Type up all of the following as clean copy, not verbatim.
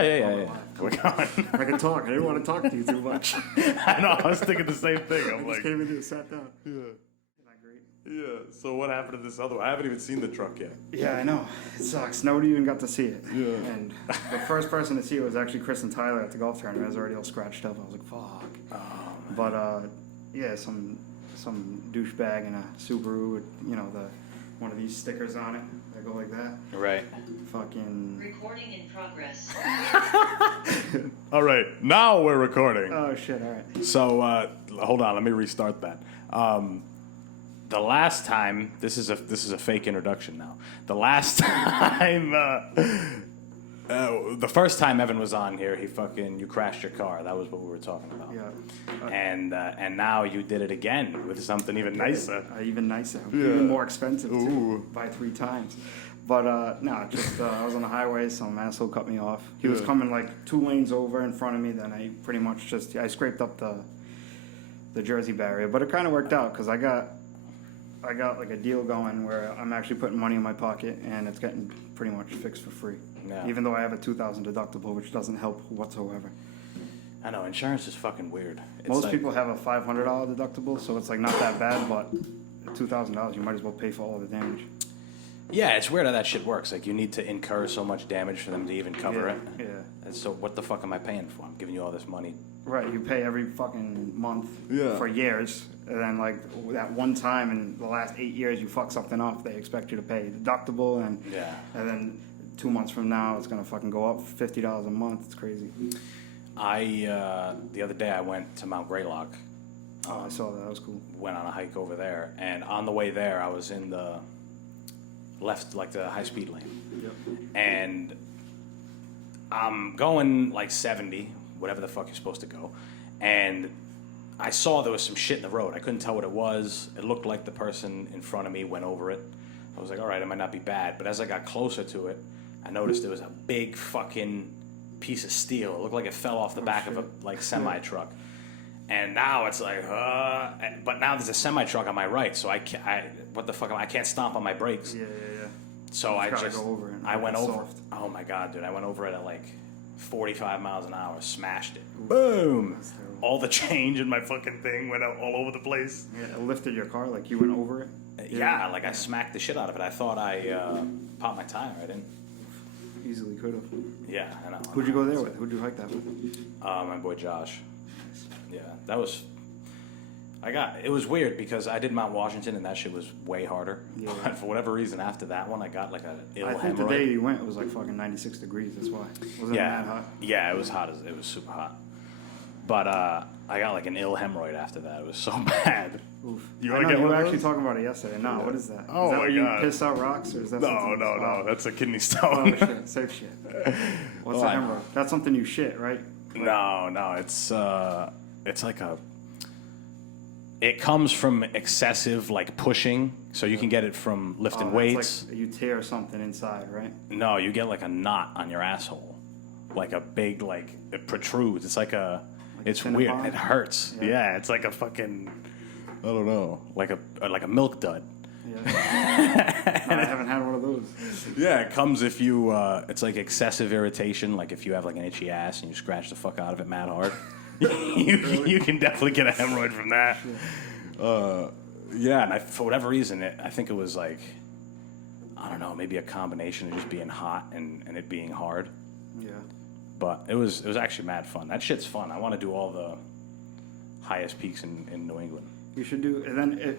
Yeah. We're going. I can talk. I didn't want to talk to you too much. I know. I was thinking the same thing. I'm I like, just came in here, sat down. yeah. Isn't that great? Yeah. So what happened to this other one? I haven't even seen the truck yet. Yeah, I know. It sucks. Nobody even got to see it. Yeah. And the first person to see it was actually Chris and Tyler at the golf tournament. I was already all scratched up. I was like, fuck. Oh, man. But yeah, some douchebag in a Subaru with one of these stickers on it that go like that. Right. Fucking. Recording in progress. All right, now we're recording. Oh shit! All right. So hold on, let me restart that. The last time, this is a fake introduction now. The last time, the first time Evan was on here, you crashed your car. That was what we were talking about. Yeah. And now you did it again with something even nicer. Even nicer. Yeah. Even more expensive too. Ooh. By 3 times. But no, just I was on the highway, some asshole cut me off. He was coming like 2 lanes over in front of me. Then I pretty much I scraped up the Jersey barrier, but it kind of worked out because I got like a deal going where I'm actually putting money in my pocket and it's getting pretty much fixed for free. Yeah. Even though I have a $2,000 deductible, which doesn't help whatsoever. I know, insurance is fucking weird. Most people have a $500 deductible, so it's like not that bad, but $2,000, you might as well pay for all the damage. Yeah, it's weird how that shit works. Like, you need to incur so much damage for them to even cover it. Yeah. And so what the fuck am I paying for? I'm giving you all this money. Right, you pay every fucking month Yeah. for years, and then like that one time in the last 8 years you fuck something up, they expect you to pay deductible, and then 2 months from now it's gonna fucking go up $50 a month. It's crazy. The other day I went to Mount Greylock. I saw that. That was cool. Went on a hike over there, and on the way there I was in the left, like the high speed lane. Yep. And I'm going like 70, whatever the fuck you're supposed to go, and I saw there was some shit in the road. I couldn't tell what it was. It looked like the person in front of me went over it. I was like, all right, it might not be bad. But as I got closer to it, I noticed there was a big fucking piece of steel. It looked like it fell off the back of a semi truck. And now it's like, but now there's a semi truck on my right, so I can't stomp on my brakes. Yeah. So I just go over it. I went over. Soft. Oh my god, dude! I went over it at like 45 miles an hour, smashed it. Boom! All the change in my fucking thing went out all over the place. Yeah, it lifted your car like you went over it. Yeah, like I smacked the shit out of it. I thought I popped my tire. I didn't. Easily could have. Yeah, I know. Who'd you go there with? Who'd you hike that with? My boy Josh. Yeah, that was. It was weird because I did Mount Washington and that shit was way harder. Yeah. But for whatever reason, after that one, I got like a ill I think hemorrhoid. the day you went, it was like fucking 96 degrees. That's why. Wasn't it that hot? Yeah, it was hot. It was super hot. But I got like an ill hemorrhoid after that. It was so bad. Oof. You I want know to get you one were of actually those? talking about it yesterday. No, what is that? Oh is that my when God. you piss out rocks, or is that something? No. That's a kidney Oh stone. shit, safe shit. What's Well, a hemorrhoid? That's something you shit, right? No, it's like it comes from excessive like pushing, so you can get it from lifting weights. Like you tear something inside, right? No, you get like a knot on your asshole, like a big it protrudes. It's it's weird. Cinnabon? It hurts. Yeah, it's like a fucking I don't know, like a milk dud. Yeah. No, I haven't had one of those. Yeah, it comes if you it's like excessive irritation, like if you have like an itchy ass and you scratch the fuck out of it mad hard. you can definitely get a hemorrhoid from that. Yeah, and for whatever reason, I think it was like, I don't know, maybe a combination of just being hot and it being hard. Yeah. But it was actually mad fun. That shit's fun. I want to do all the highest peaks in New England. You should do, and then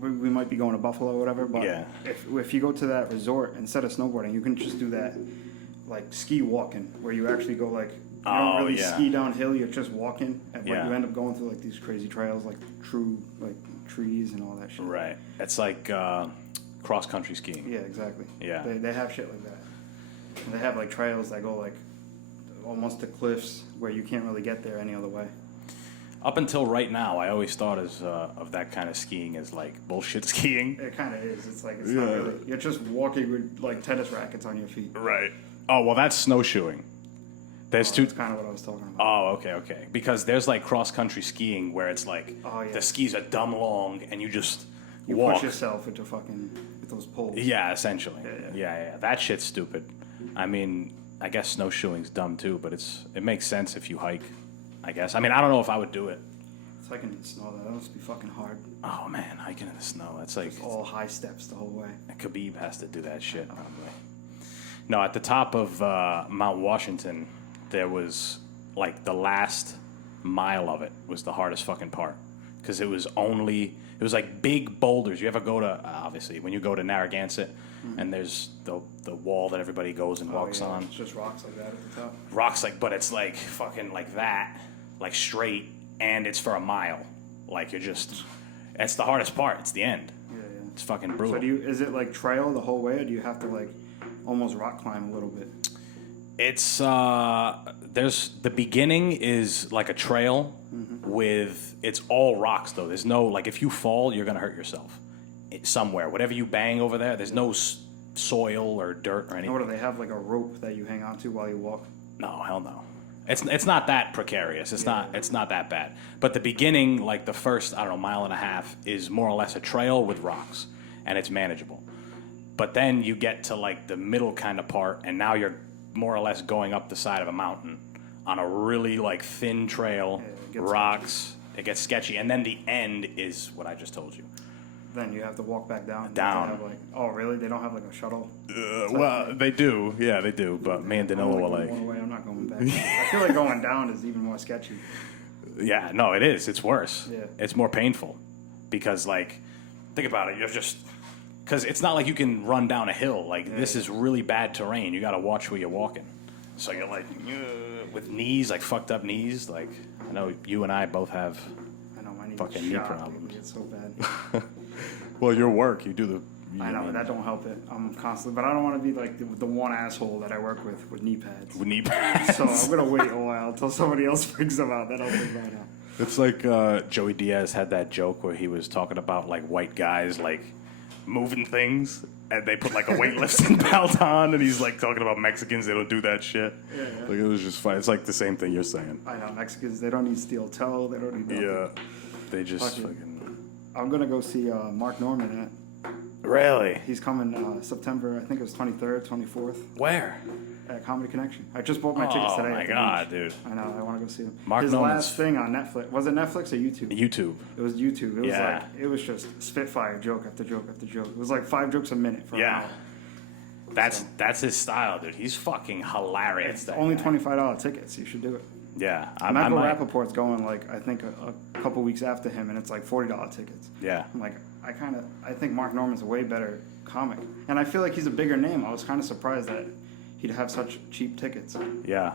we might be going to Buffalo or whatever, but Yeah. if you go to that resort, instead of snowboarding, you can just do that, like ski walking, where you actually go like, you don't really ski downhill, you're just walking, and you end up going through like these crazy trails, like trees and all that shit. Right. It's like cross-country skiing. Yeah, exactly. Yeah. They have shit like that. And they have like trails that go like almost to cliffs where you can't really get there any other way. Up until right now, I always thought of that kind of skiing as like bullshit skiing. It kind of is. It's like it's not really. You're just walking with like tennis rackets on your feet. Right. Oh well, that's snowshoeing. There's two. That's kind of what I was talking about. Oh, okay. Because there's like cross country skiing where it's like the skis are dumb long and you just walk. Push yourself into fucking with those poles. Yeah, essentially. Yeah. That shit's stupid. I mean, I guess snowshoeing's dumb too, but it makes sense if you hike, I guess. I mean, I don't know if I would do it. It's hiking in the snow, though. That must be fucking hard. Oh man, hiking in the snow. That's like Just all high steps the whole way. Khabib has to do that shit probably. No, at the top of Mount Washington, there was like the last mile of it was the hardest fucking part because it was like big boulders. You ever go to obviously when you go to Narragansett and there's the wall that everybody goes and walks on. It's just rocks like that at the top. Rocks but it's like fucking like that, like straight, and it's for a mile. Like it's the hardest part. It's the end. Yeah. It's fucking brutal. So is it like trail the whole way, or do you have to like almost rock climb a little bit? It's there's the beginning is like a trail with it's all rocks though. There's no like if you fall you're gonna hurt yourself somewhere. Whatever you bang over there, there's no soil or dirt or anything. Or do they have like a rope that you hang on to while you walk? No, hell no. It's not that precarious. It's not that bad. But the beginning, like the first I don't know mile and a half, is more or less a trail with rocks, and it's manageable. But then you get to like the middle kind of part, and now you're more or less going up the side of a mountain on a really like thin trail, rocks. Sketchy. It gets sketchy, and then the end is what I just told you. Then you have to walk back down. Down. Have oh, really? They don't have like a shuttle? Well, they do. Yeah, they do. But me and Danilo were like... One way, I'm not going back. I feel like going down is even more sketchy. Yeah, no, it is. It's worse. Yeah. It's more painful. Because, like, think about it. You're just... Because it's not like you can run down a hill. Like, this is really bad terrain. You got to watch where you're walking. So you're like, with knees, like fucked up knees. Like, I know you and I both have... I know, my knees fucking knee problems. It's so bad. Well, your work, you do the... I know, that don't help it. I'm constantly... But I don't want to be like the one asshole that I work with knee pads. With knee pads. So I'm going to wait a while until somebody else brings them out. Then I'll bring mine out. It's like Joey Diaz had that joke where he was talking about like white guys like moving things and they put like a weightlifting belt on and he's like talking about Mexicans, they don't do that shit. Yeah. Like it was just fun. It's like the same thing you're saying. I know, Mexicans, they don't need steel toe, they don't need nothing. Yeah. They just Fucking- fucking... I'm going to go see Mark Norman in it. Really? He's coming September, I think it was 23rd, 24th, Where? at Comedy Connection. I just bought my tickets today. Oh my at the god, beach. dude. I know, I want to go see him. Mark His Norman's- last thing on Netflix, was it Netflix or YouTube? YouTube. It was YouTube. It was Yeah. it was just spitfire joke after joke after joke. It was like 5 jokes a minute for an Yeah. hour. That's his style, dude. He's fucking hilarious. It's that only guy. $25 tickets. You should do it. Yeah. I Michael might. Rappaport's going like I think a couple weeks after him, and it's like $40 tickets. Yeah. I'm like I think Mark Norman's a way better comic, and I feel like he's a bigger name. I was kind of surprised that he'd have such cheap tickets. Yeah.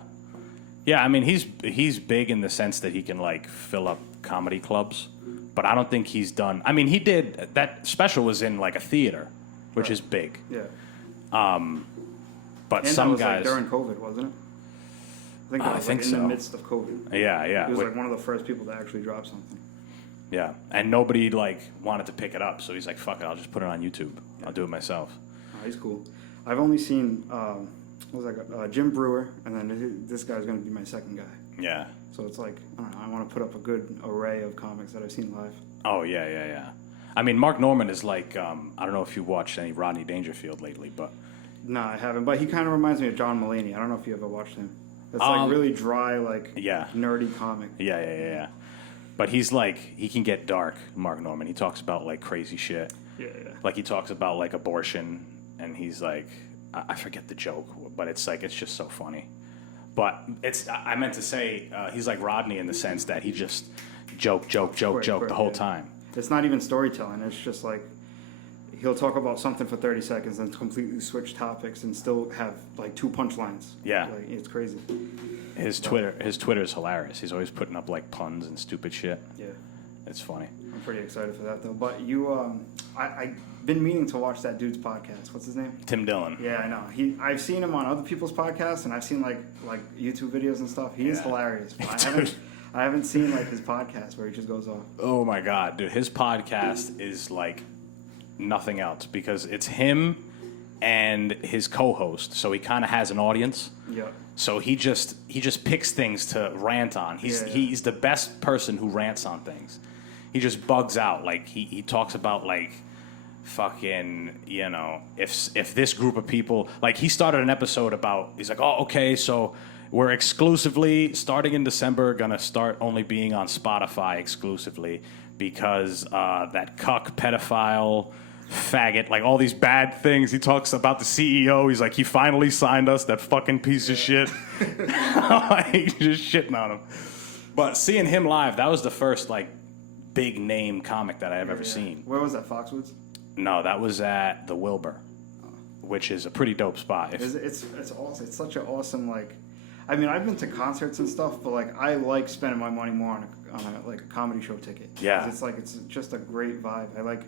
Yeah, I mean he's big in the sense that he can like fill up comedy clubs, but I don't think he's done. I mean, he did that special was in like a theater, which is big. Yeah. But And some that was guys like during COVID, wasn't it? I think it I was think like in so. the midst of COVID. Yeah. He was Wait, like one of the first people to actually drop something. yeah. And nobody like wanted to pick it up, so he's like, "Fuck it, I'll just put it on YouTube. I'll do it myself." Oh, he's cool. I've only seen what was that? Jim Brewer, and then this guy's going to be my second guy. Yeah. So it's like I don't know. I want to put up a good array of comics that I've seen live. Oh yeah. I mean, Mark Norman is like I don't know if you watched any Rodney Dangerfield lately, but No, I haven't. But he kind of reminds me of John Mulaney. I don't know if you ever watched him. It's like really dry, like yeah. nerdy comic. Yeah. But he's like he can get dark, Mark Norman. He talks about like crazy shit. Yeah. Like he talks about like abortion, and he's like, I forget the joke, but it's like it's just so funny. But I meant to say he's like Rodney in the sense that he just joke Quick, the whole yeah. time. It's not even storytelling. It's just like he'll talk about something for 30 seconds and completely switch topics and still have like 2 punchlines. Yeah. Like, it's crazy. His Twitter is hilarious. He's always putting up like puns and stupid shit. Yeah. It's funny. I'm pretty excited for that though. But you, I've been meaning to watch that dude's podcast. What's his name? Tim Dillon. Yeah, I know. I've seen him on other people's podcasts, and I've seen like YouTube videos and stuff. He is Yeah. hilarious. But I haven't seen like his podcast where he just goes off. Oh my god, dude! His podcast is like nothing else because it's him and his co-host. So he kind of has an audience. Yeah. So he just picks things to rant on. He's the best person who rants on things. He just bugs out. Like he talks about like fucking, you know, if this group of people, like he started an episode about, he's like, oh, okay, so we're exclusively, starting in December, gonna start only being on Spotify exclusively because that cuck, pedophile, faggot, like all these bad things. He talks about the CEO. He's like, he finally signed us, that fucking piece of shit. Like, just shitting on him. But seeing him live, that was the first, like, big name comic that I've ever seen. Where was that, Foxwoods? No, that was at the Wilbur, which is a pretty dope spot. It's awesome. It's such an awesome, like, I mean, I've been to concerts and stuff, but like I like spending my money more on a comedy show ticket. Yeah. It's just a great vibe. I like,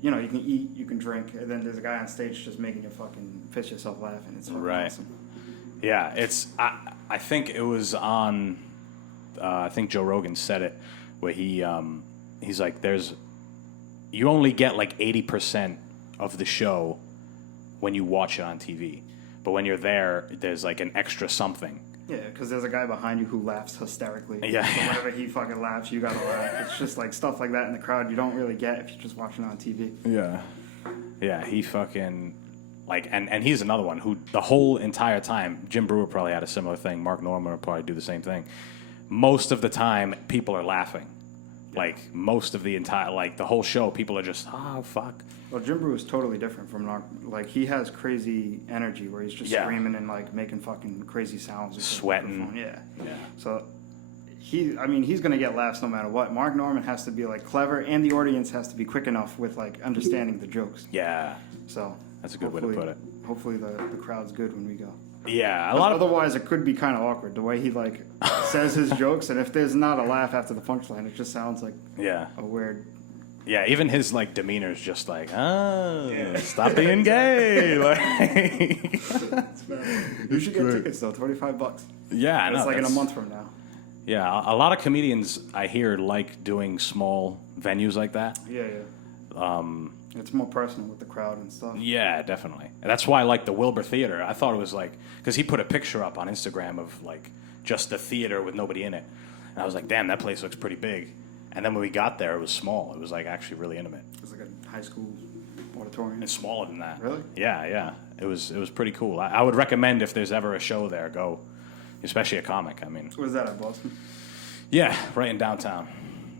you know, you can eat, you can drink, and then there's a guy on stage just making you fucking piss yourself laughing. It's fucking awesome. Yeah, I think it was on, I think Joe Rogan said it, where he's like, you only get like 80% of the show when you watch it on TV. But when you're there, there's like an extra something. Yeah, because there's a guy behind you who laughs hysterically. Yeah. So whenever he fucking laughs, you gotta laugh. It's just like stuff like that in the crowd you don't really get if you're just watching it on TV. Yeah. Yeah, he fucking, like, and he's another one who the whole entire time, Jim Brewer probably had a similar thing. Mark Norman will probably do the same thing. Most of the time, people are laughing. Like, most of the entire, like, the whole show, people are just, oh, fuck. Well, Jim Brewer is totally different from like he has crazy energy where he's just screaming and like making fucking crazy sounds, sweating. Yeah. So he's gonna get laughs no matter what. Mark Norman has to be like clever, and the audience has to be quick enough with like understanding the jokes. Yeah. So that's a good way to put it. Hopefully the crowd's good when we go. Yeah, otherwise it could be kind of awkward the way he like says his jokes, and if there's not a laugh after the punchline, it just sounds like a weird. Yeah, even his like demeanor is just like, stop being gay. Like, you should get tickets though, $25. Yeah, I know. It's like in a month from now. Yeah, a lot of comedians I hear like doing small venues like that. Yeah. It's more personal with the crowd and stuff. Yeah, definitely. And that's why I like the Wilbur Theater. I thought it was like, because he put a picture up on Instagram of like just the theater with nobody in it. And I was like, damn, that place looks pretty big. And then when we got there, it was small. It was like actually really intimate. It was like a high school auditorium. It's smaller than that. Really? Yeah. It was pretty cool. I would recommend if there's ever a show there, go, especially a comic. I mean, Was that at Boston? Yeah, right in downtown.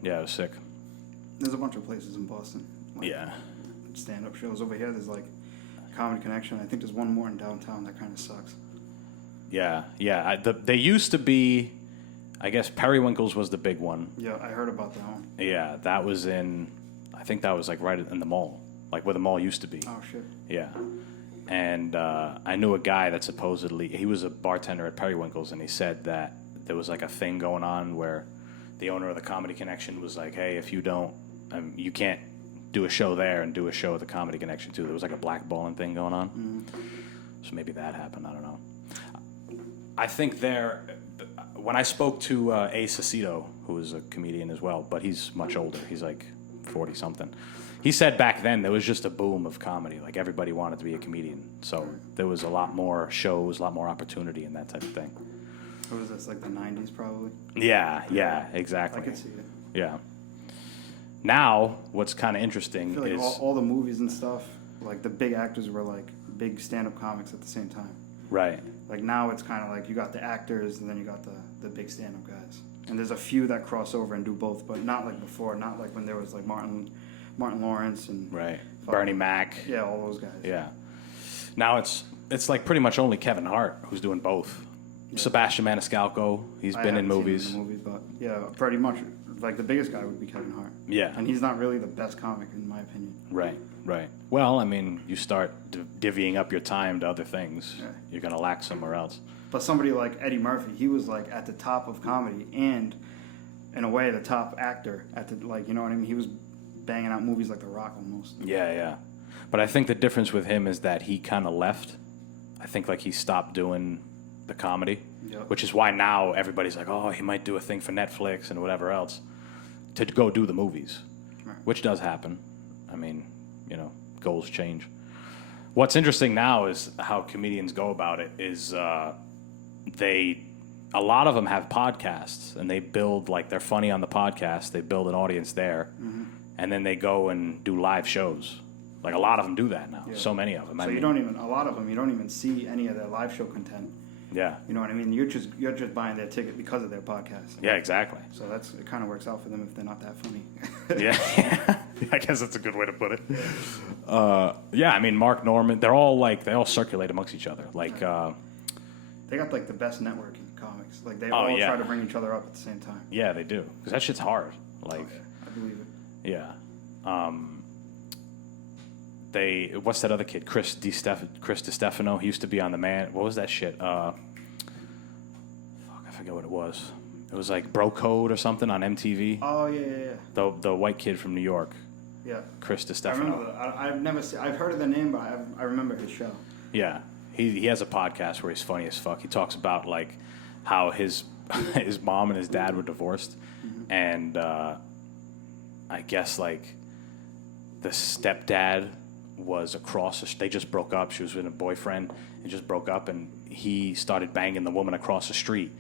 Yeah, it was sick. There's a bunch of places in Boston. Like stand-up shows over here. There's like Comedy Connection. I think there's one more in downtown that kind of sucks. Yeah. They used to be. I guess Periwinkle's was the big one. Yeah, I heard about that one. Yeah, that was I think that was like right in the mall, like where the mall used to be. Oh, shit. Yeah. And I knew a guy that supposedly, he was a bartender at Periwinkle's, and he said that there was like a thing going on where the owner of the Comedy Connection was like, hey, if you don't, you can't do a show there and do a show at the Comedy Connection too. There was like a blackballing thing going on. Mm-hmm. So maybe that happened. I don't know. I think when I spoke to Ace Aceto, who is a comedian as well, but he's much older. He's like 40-something. He said back then there was just a boom of comedy. Like everybody wanted to be a comedian. So there was a lot more shows, a lot more opportunity and that type of thing. What was this, like the 90s probably? Yeah, exactly. I could see it. Yeah. Now, what's kind of interesting I feel like is... all the movies and stuff, like the big actors were like big stand-up comics at the same time. Right. Like now it's kind of like you got the actors and then you got the big stand-up guys. And there's a few that cross over and do both, but not like before. Not like when there was like Martin Lawrence and... Right. Bernie Mac. Yeah, all those guys. Yeah. Now it's like pretty much only Kevin Hart who's doing both. Yeah. Sebastian Maniscalco, he's been in movies. Seen him in the movies, but yeah, pretty much. Like the biggest guy would be Kevin Hart. Yeah. And he's not really the best comic in my opinion. Right. Well, I mean, you start divvying up your time to other things, yeah. You're going to lack somewhere else. But somebody like Eddie Murphy, he was like at the top of comedy and in a way the top actor at the, like, you know what I mean? He was banging out movies like The Rock almost. Yeah. But I think the difference with him is that he kind of left. I think like he stopped doing the comedy, yep. Which is why now everybody's like, oh, he might do a thing for Netflix and whatever else to go do the movies, right. Which does happen. I mean, goals change. What's interesting now is how comedians go about it is a lot of them have podcasts and they build, like, they're funny on the podcast, they build an audience there, mm-hmm. And then they go and do live shows. Like a lot of them do that now. Yeah. So many of them. So you don't even, a lot of them, you don't even see any of their live show content. Yeah. You know what I mean? You're just buying their ticket because of their podcast. Yeah, exactly. So it kind of works out for them if they're not that funny. Yeah. I guess that's a good way to put it. Yeah, I mean, Mark Norman, they all circulate amongst each other. Like, they got like the best network in comics. Like they Oh, all yeah. try to bring each other up at the same time. yeah, they do. Because that shit's hard. Like, I believe it. yeah. What's that other kid? Chris DiStefano. He used to be on The Man. What was that shit? Fuck, I forget what it was. It was like Bro Code or something on MTV. Oh yeah. The white kid from New York, Yeah. Chris I DiStefano. remember I've heard of the name, but I remember his show. Yeah, he has a podcast where he's funny as fuck. He talks about like how his mom and his dad were divorced, and I guess like the stepdad was across. They just broke up. She was with a boyfriend and just broke up, and he started banging the woman across the street,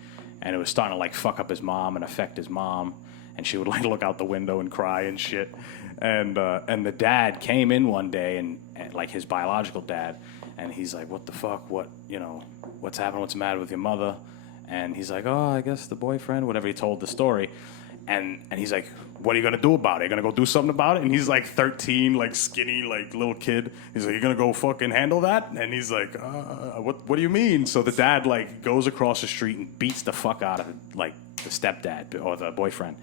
and it was starting to like fuck up his mom and affect his mom, and she would like look out the window and cry and shit, and the dad came in one day and like his biological dad, and he's like, what the fuck, what's happened, what's the matter with your mother? And he's like, oh, I guess the boyfriend, whatever. He told the story, and he's like, what are you gonna do about it? You gonna go do something about it? And he's like 13, like skinny, like little kid. He's like, you gonna go fucking handle that? And he's like, what do you mean? So the dad like goes across the street and beats the fuck out of like the stepdad or the boyfriend,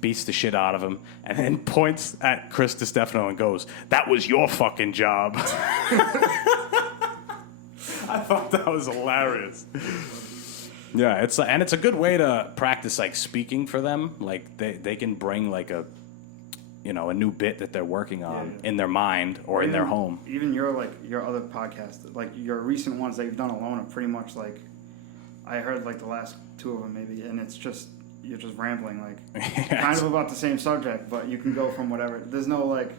beats the shit out of him, and then points at Chris DiStefano and goes, that was your fucking job. I thought that was hilarious. Yeah, it's a good way to practice like speaking for them. Like they can bring like a new bit that they're working on in their mind or in their home. Even your other podcast, like your recent ones that you've done alone are pretty much like, I heard like the last two of them maybe, and it's just you're just rambling like kind of about the same subject, but you can go from whatever. There's no like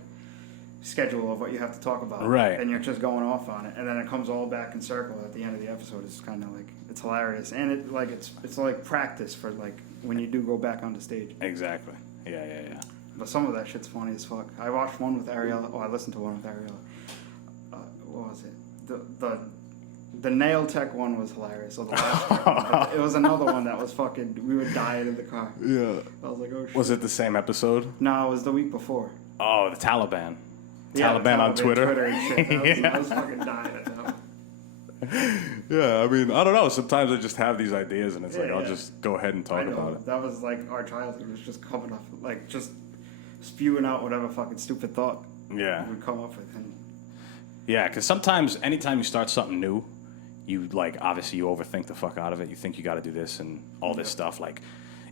schedule of what you have to talk about, right? And you're just going off on it, and then it comes all back in circle at the end of the episode. It's kind of like, it's hilarious, and it's like practice for like when you do go back on the stage. Exactly. Yeah. But some of that shit's funny as fuck. I watched one with Ariella. I listened to one with Ariella. What was it? The nail tech one was hilarious. So the last one, it was another one that was fucking. We were dying in the car. Yeah. I was like, oh shit. Was it the same episode? No, it was the week before. Oh, the Taliban. Yeah, Taliban on Twitter. And shit. I was fucking dying at that one. Yeah, I mean, I don't know. Sometimes I just have these ideas, and it's I'll just go ahead and talk about it. That was like our childhood. It was just coming off, like just spewing out whatever fucking stupid thought we come up with. And yeah, because sometimes, anytime you start something new, you like obviously you overthink the fuck out of it. You think you got to do this and all this stuff. Like,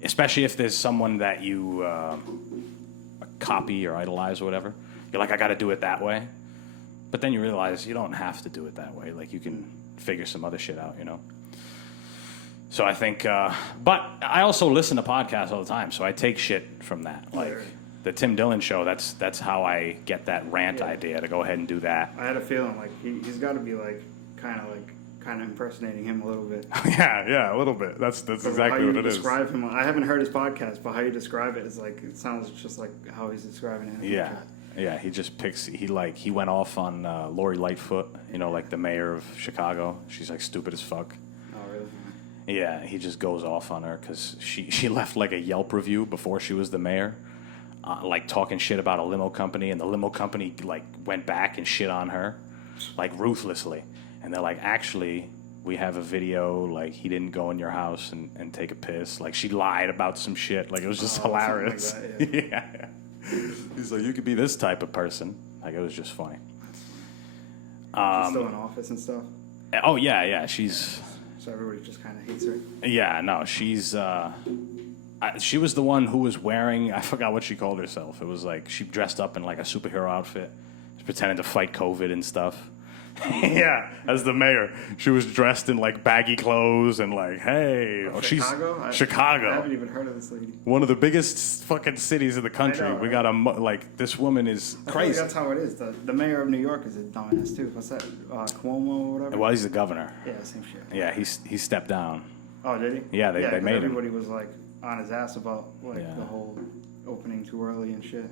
especially if there's someone that you copy or idolize or whatever. You're like, I got to do it that way. But then you realize you don't have to do it that way. Like, you can figure some other shit out, So I think, but I also listen to podcasts all the time, so I take shit from that. Like, the Tim Dillon show, that's how I get that rant idea to go ahead and do that. I had a feeling like he's got to be like kind of impersonating him a little bit. yeah, a little bit. That's exactly what it is. Describe him. I haven't heard his podcast, but how you describe it is like, it sounds just like how he's describing it. Yeah, he just picks. He went off on Lori Lightfoot, like the mayor of Chicago. She's like stupid as fuck. Oh really? Yeah, he just goes off on her because she left like a Yelp review before she was the mayor, like talking shit about a limo company, and the limo company like went back and shit on her, like ruthlessly. And they're like, actually, we have a video, like, he didn't go in your house and take a piss. Like, she lied about some shit. Like, it was just hilarious. Like that, yeah. He's like, you could be this type of person. Like, it was just funny. She's still in office and stuff? Oh, yeah. She's... So everybody just kind of hates her? Yeah, no, she's... she was the one who was wearing... I forgot what she called herself. It was like, she dressed up in, like, a superhero outfit. She pretended to fight COVID and stuff. Yeah, as the mayor, she was dressed in like baggy clothes and like, hey, Chicago? Chicago. I haven't even heard of this lady. One of the biggest fucking cities in the country. I know, we got this woman is crazy. That's how it is. The mayor of New York is a dumbass too. What's that? Cuomo or whatever. Well, he's the governor. Yeah, same shit. Yeah, he stepped down. Oh, did he? Yeah, they made him. Everybody was like on his ass about like the whole opening too early and shit.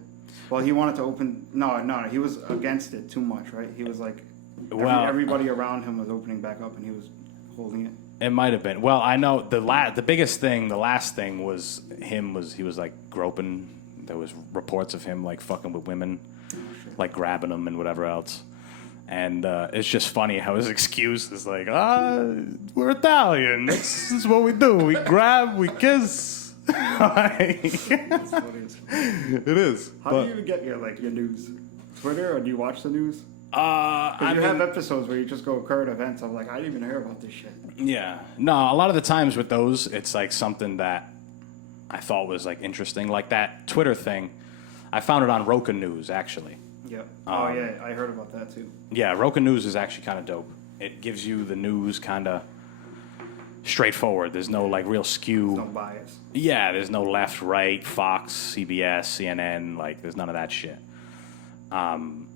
Well, he wanted to open. No, he was against it too much, right? He was like, everybody around him was opening back up, and he was holding it. It might have been. Well, I know the biggest thing, the last thing was he was like groping. There was reports of him like fucking with women, like grabbing them and whatever else. And it's just funny how his excuse is like, we're Italian. This is what we do. We grab, we kiss. It is. How do you even get your news? Twitter, or do you watch the news? Because you have episodes where you just go current events. I'm like, I didn't even hear about this shit. Yeah. No, a lot of the times with those, it's like something that I thought was like interesting. Like that Twitter thing, I found it on Roka News, actually. Yeah. Oh, yeah. I heard about that, too. Yeah, Roka News is actually kind of dope. It gives you the news kind of straightforward. There's no, like, real skew. There's no bias. Yeah, there's no left, right, Fox, CBS, CNN. Like, there's none of that shit. And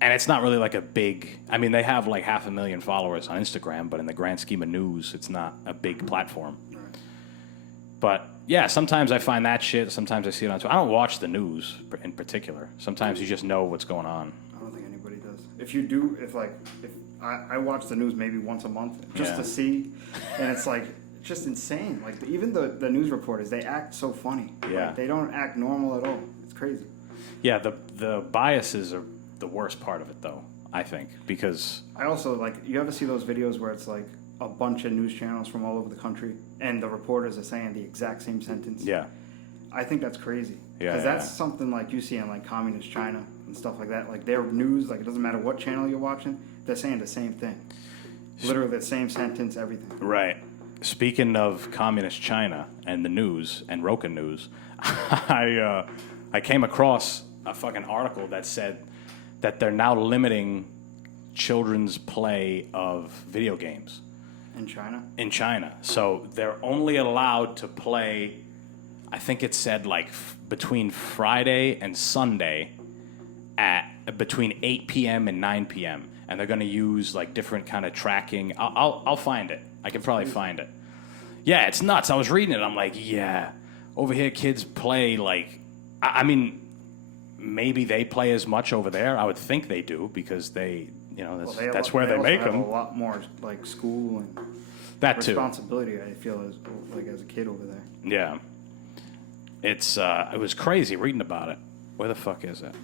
it's not really like a big... I mean, they have, like, 500,000 followers on Instagram, but in the grand scheme of news, it's not a big platform. Right. But... yeah, sometimes I find that shit. Sometimes I see it on Twitter. I don't watch the news in particular. Sometimes you just know what's going on. I don't think anybody does. If you do, if I watch the news maybe once a month just to see, and it's like just insane. Like even the news reporters, they act so funny. Yeah, like, they don't act normal at all. It's crazy. Yeah, the biases are the worst part of it, though. I think because I also like. You ever see those videos where it's like a bunch of news channels from all over the country, and the reporters are saying the exact same sentence? Yeah. I think that's crazy. Yeah. Because that's something like you see in like communist China and stuff like that. Like their news, like it doesn't matter what channel you're watching, they're saying the same thing. Literally the same sentence, everything. Right. Speaking of communist China and the news and Roka News, I came across a fucking article that said that they're now limiting children's play of video games. In China? In China. So they're only allowed to play, I think it said like between Friday and Sunday at between 8 p.m. and 9 p.m. And they're going to use like different kind of tracking. I'll find it. I can probably find it. Yeah, it's nuts. I was reading it. I'm like, yeah, over here kids play like, I mean, maybe they play as much over there. I would think they do because they... you know, that's where they make them. A lot more like school and that responsibility. I feel as a kid over there. Yeah, it was crazy reading about it. Where the fuck is it?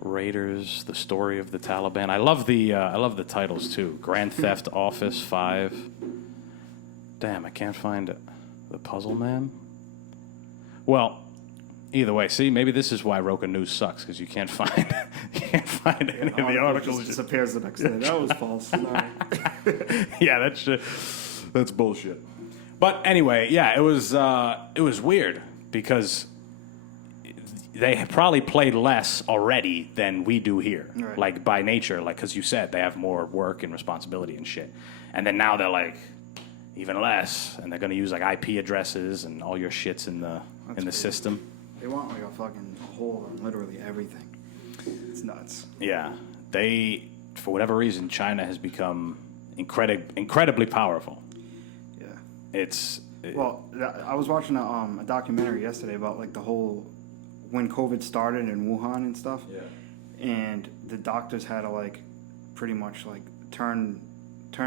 Raiders: The Story of the Taliban. I love the titles too. Grand Theft Office 5. Damn, I can't find it. The Puzzle Man. Well. Either way, see, maybe this is why Roka News sucks, because you can't find any of the articles. It just disappears the next day. That was false. Sorry. Yeah, that's bullshit. But anyway, yeah, it was weird because they probably played less already than we do here, right. Like by nature, like because you said they have more work and responsibility and shit, and then now they're like even less, and they're gonna use like IP addresses and all your shits in the system. They want like a fucking hold on literally everything. It's nuts. Yeah. They, for whatever reason, China has become incredibly powerful. Yeah. Well, I was watching a documentary yesterday about like the whole, when COVID started in Wuhan and stuff. Yeah. And the doctors had to like pretty much like turn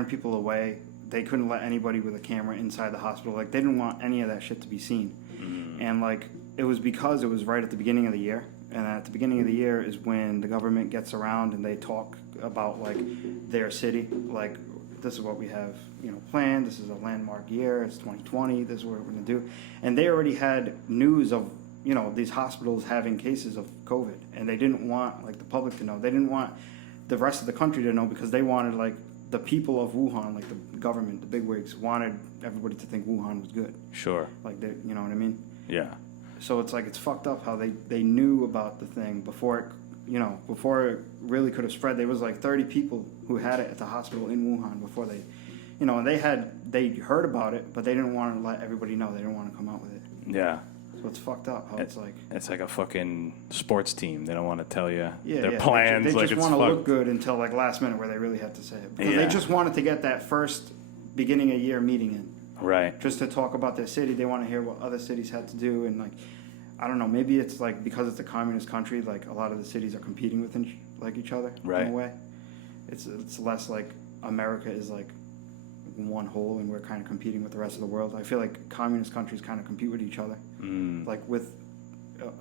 people away. They couldn't let anybody with a camera inside the hospital. Like they didn't want any of that shit to be seen. Mm. And like, it was because it was right at the beginning of the year, and at the beginning of the year is when the government gets around and they talk about like their city, like this is what we have, planned. This is a landmark year. It's 2020. This is what we're gonna do, and they already had news of these hospitals having cases of COVID, and they didn't want like the public to know. They didn't want the rest of the country to know because they wanted like the people of Wuhan, like the government, the bigwigs, wanted everybody to think Wuhan was good. Sure. Like they, you know what I mean? Yeah. So it's like it's fucked up how they knew about the thing before it really could have spread. There was like 30 people who had it at the hospital in Wuhan before they, and they heard about it, but they didn't want to let everybody know. They didn't want to come out with it. Yeah. So it's fucked up how it's like. It's like a fucking sports team. They don't want to tell you their plans. plans. They like just want to look good until like last minute where they really have to say it because they just wanted to get that first beginning of year meeting in. Right. Just to talk about their city. They want to hear what other cities had to do and like I don't know. Maybe it's like because it's a communist country, like a lot of the cities are competing with each other Right. in a way. It's less like America is like one whole, and we're kind of competing with the rest of the world. I feel like communist countries kind of compete with each other, like with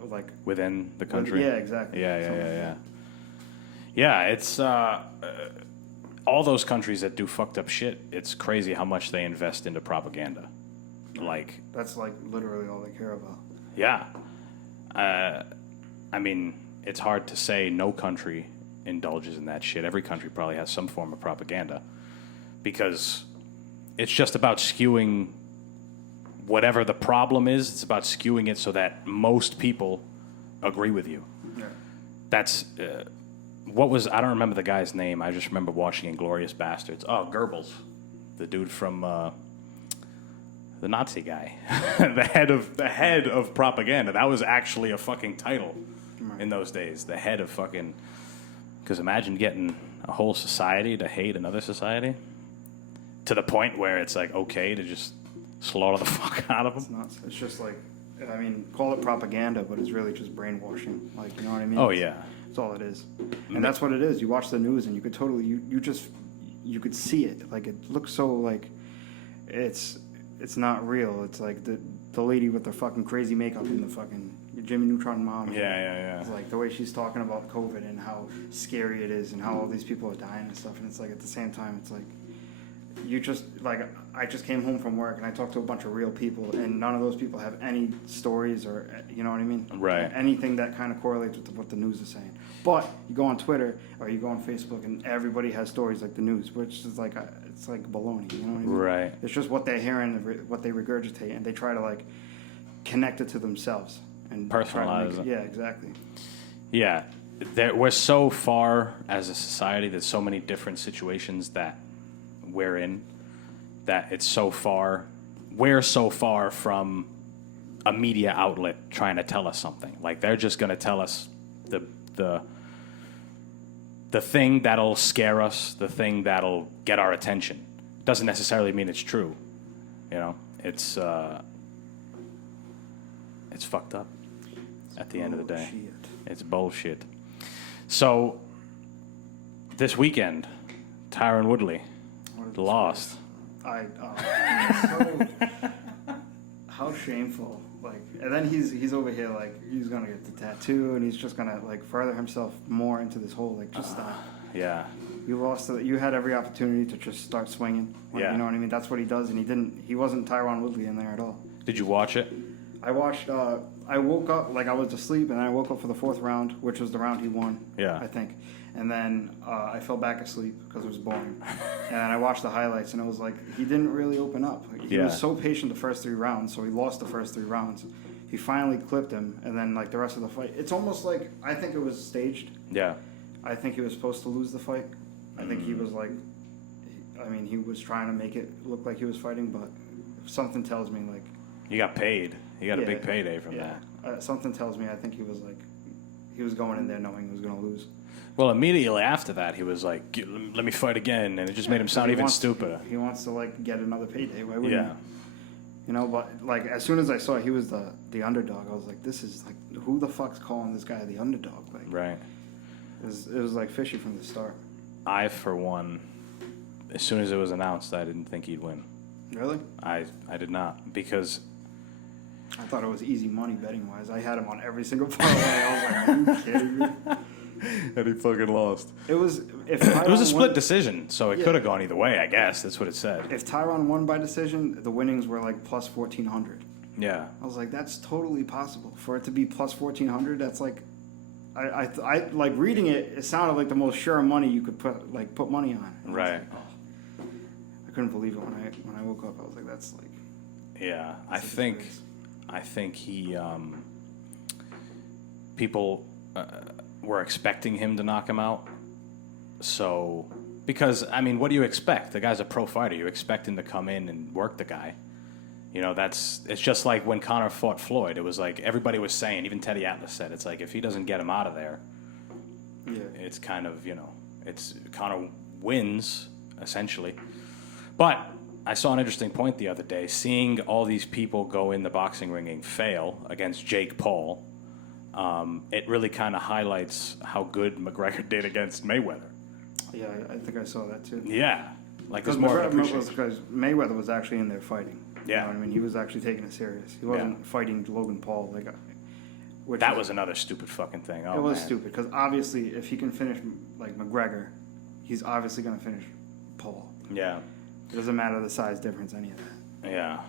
like within the country. yeah, exactly. Yeah. It's all those countries that do fucked up shit. It's crazy how much they invest into propaganda. Like That's like literally all they care about. yeah, I mean, it's hard to say no country indulges in that shit. Every country probably has some form of propaganda because it's just about skewing whatever the problem is. It's about skewing it so that most people agree with you. Yeah. That's what was, I don't remember the guy's name. I just remember watching Inglourious Bastards. Oh, Goebbels, the dude from the Nazi guy, the head of propaganda. That was actually a fucking title in those days. The head of fucking. Because imagine getting a whole society to hate another society to the point where it's like okay to just slaughter the fuck out of them. It's nuts. It's just like, I mean, call it propaganda, but it's really just brainwashing. Like, you know what I mean? Oh yeah. That's all it is. And that's what it is. You watch the news and you could totally, you could see it. Like, it looks so like, it's not real. It's like the lady with the fucking crazy makeup and the fucking Jimmy Neutron mom. Yeah. It's like the way she's talking about COVID and how scary it is and how all these people are dying and stuff. And it's like at the same time, it's like you just like I just came home from work and I talked to a bunch of real people and none of those people have any stories or you know what I mean? Right. Anything that kind of correlates with what the news is saying. But you go on Twitter or you go on Facebook and everybody has stories like the news, which is like it's like baloney. You know what I mean? Right. It's just what they're hearing, what they regurgitate, and they try to like connect it to themselves and try to Personalize make it. Yeah, exactly. Yeah. We're so far as a society. There's so many different situations that we're in that it's so far. We're so far from a media outlet trying to tell us something. Like they're just going to tell us the thing that'll scare us, the thing that'll get our attention. Doesn't necessarily mean it's true. You know, it's fucked up at the end of the day. Bullshit. It's bullshit. So this weekend, Tyron Woodley lost. How shameful. Like, and then he's over here like he's gonna get the tattoo and he's just gonna like further himself more into this whole like just stop. Yeah. You lost. You had every opportunity to just start swinging. Like, Yeah. You know what I mean? That's what he does, and he didn't. He wasn't Tyron Woodley in there at all. Did you watch it? I watched. I woke up like I was asleep, and then I woke up for the fourth round, which was the round he won. Yeah. I think. And then I fell back asleep because it was boring. And then I watched the highlights, and it was like he didn't really open up. He Yeah. was so patient the first 3 rounds, so he lost the first 3 rounds. He finally clipped him, and then like the rest of the fight, it's almost like I think it was staged. Yeah. I think he was supposed to lose the fight. I think he was like, I mean, he was trying to make it look like he was fighting, but something tells me like You got paid. You got a Yeah, big payday from yeah. that. Something tells me I think he was like, he was going in there knowing he was going to lose. Well, immediately after that, he was like, "Let me fight again," and it just made him sound He even wants- stupider. He wants to like get another payday. Why wouldn't Yeah. he? You know, but like as soon as I saw he was the underdog, I was like, this is like, who the fuck's calling this guy the underdog? Like, Right. it was like fishy from the start. I, for one, as soon as it was announced, I didn't think he'd win. Really? I did not, because I thought it was easy money betting wise. I had him on every single parlay. I was like, are you kidding me? and he fucking lost. It was if It was a Tyron split won- decision, so it Yeah. could have gone either way. I guess that's what it said. If Tyron won by decision, the winnings were like plus 1,400. Yeah. I was like, that's totally possible. For it to be plus 1,400, that's like, I like reading it. It sounded like the most sure money you could put money on. And I was Right. like, oh. I couldn't believe it when I woke up. I was like, that's like. Yeah. that's a disgrace. I think he. People were expecting him to knock him out. So, because I mean, what do you expect? The guy's a pro fighter. You expect him to come in and work the guy. You know, it's just like when Conor fought Floyd. It was like everybody was saying, even Teddy Atlas said, it's like if he doesn't get him out of there, Yeah. it's kind of, it's Conor wins essentially. But I saw an interesting point the other day. Seeing all these people go in the boxing ring and fail against Jake Paul, it really kind of highlights how good McGregor did against Mayweather. Yeah, I think I saw that too. Yeah, like Because there's more of an appreciation. because Mayweather was actually in there fighting. Yeah. You know what I mean? He was actually taking it serious. He wasn't fighting Logan Paul. That was another stupid fucking thing. Oh, it was man. stupid because obviously, if he can finish like McGregor, he's obviously going to finish Paul. Yeah. It doesn't matter the size difference, any of that. Yeah.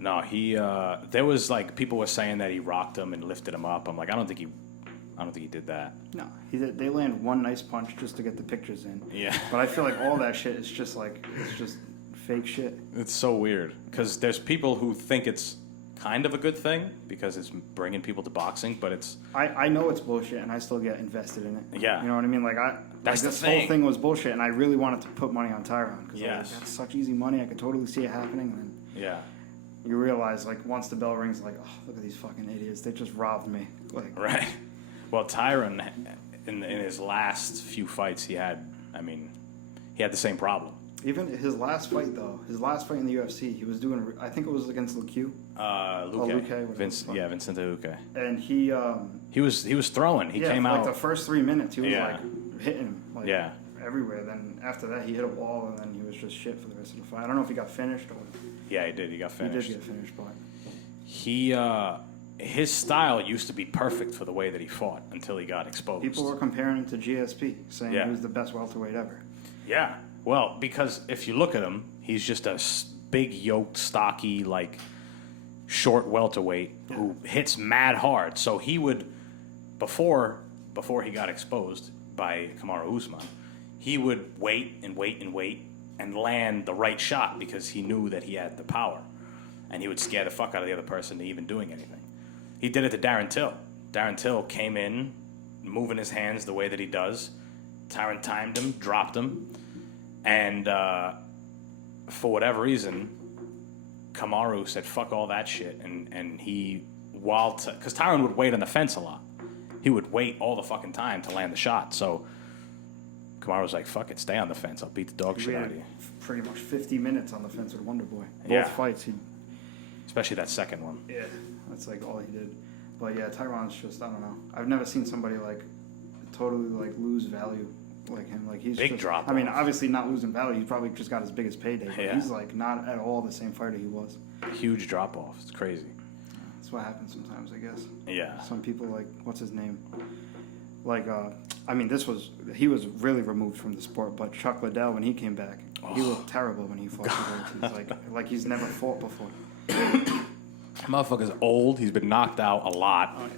No, he. There was like people were saying that he rocked him and lifted him up. I'm like, I don't think he did that. No, they land one nice punch just to get the pictures in. Yeah. But I feel like all that shit is just like it's just fake shit. It's so weird because there's people who think it's kind of a good thing because it's bringing people to boxing, but it's. I know it's bullshit, and I still get invested in it. Yeah. You know what I mean? Like That's this the thing. whole thing was bullshit, and I really wanted to put money on Tyron because Yes. that's such easy money. I could totally see it happening, and then Yeah. you realize like once the bell rings, like, oh, look at these fucking idiots. They just robbed me. Like, Right. Well, Tyron, in his last few fights, he had the same problem. even his last fight though, his last fight in the UFC, he was doing. I think it was against Luque. Luque. Luque, Vincent Luque. and He was throwing. He came for out. like the first 3 minutes. He was Yeah. like hitting him like everywhere. Then after that, he hit a wall, and then he was just shit for the rest of the fight. I don't know if he got finished or Yeah, he did. He got finished. he did get finished, but His style used to be perfect for the way that he fought until he got exposed. people were comparing him to GSP, saying Yeah. he was the best welterweight ever. Yeah. Well, because if you look at him, he's just a big, yoked, stocky, like short welterweight who hits mad hard. So he would, before he got exposed by Kamaru Usman, he would wait and wait and wait and land the right shot because he knew that he had the power, and he would scare the fuck out of the other person to even doing anything. He did it to Darren Till. Darren Till came in, moving his hands the way that he does. Tyron timed him, dropped him, and for whatever reason, Kamaru said, fuck all that shit, and he, because Tyron would wait on the fence a lot. He would wait all the fucking time to land the shot, so Kamaru was like, fuck it, stay on the fence, I'll beat the dog shit out of you. Pretty much 50 minutes on the fence with Wonder Boy. Yeah. Both fights, Especially that second one. yeah, that's like all he did. But yeah, Tyron's just, I don't know. I've never seen somebody like totally like lose value like him. Like he's Big just, drop I mean, off. obviously not losing value. He's probably just got his biggest payday. But Yeah. he's like not at all the same fighter he was. Huge drop off. It's crazy. That's what happens sometimes, I guess. Yeah. Some people like, what's his name? Like, I mean, he was really removed from the sport. But Chuck Liddell, when he came back, he looked terrible when he fought. He's like he's never fought before. Motherfucker's old. He's been knocked out a lot. Oh yeah.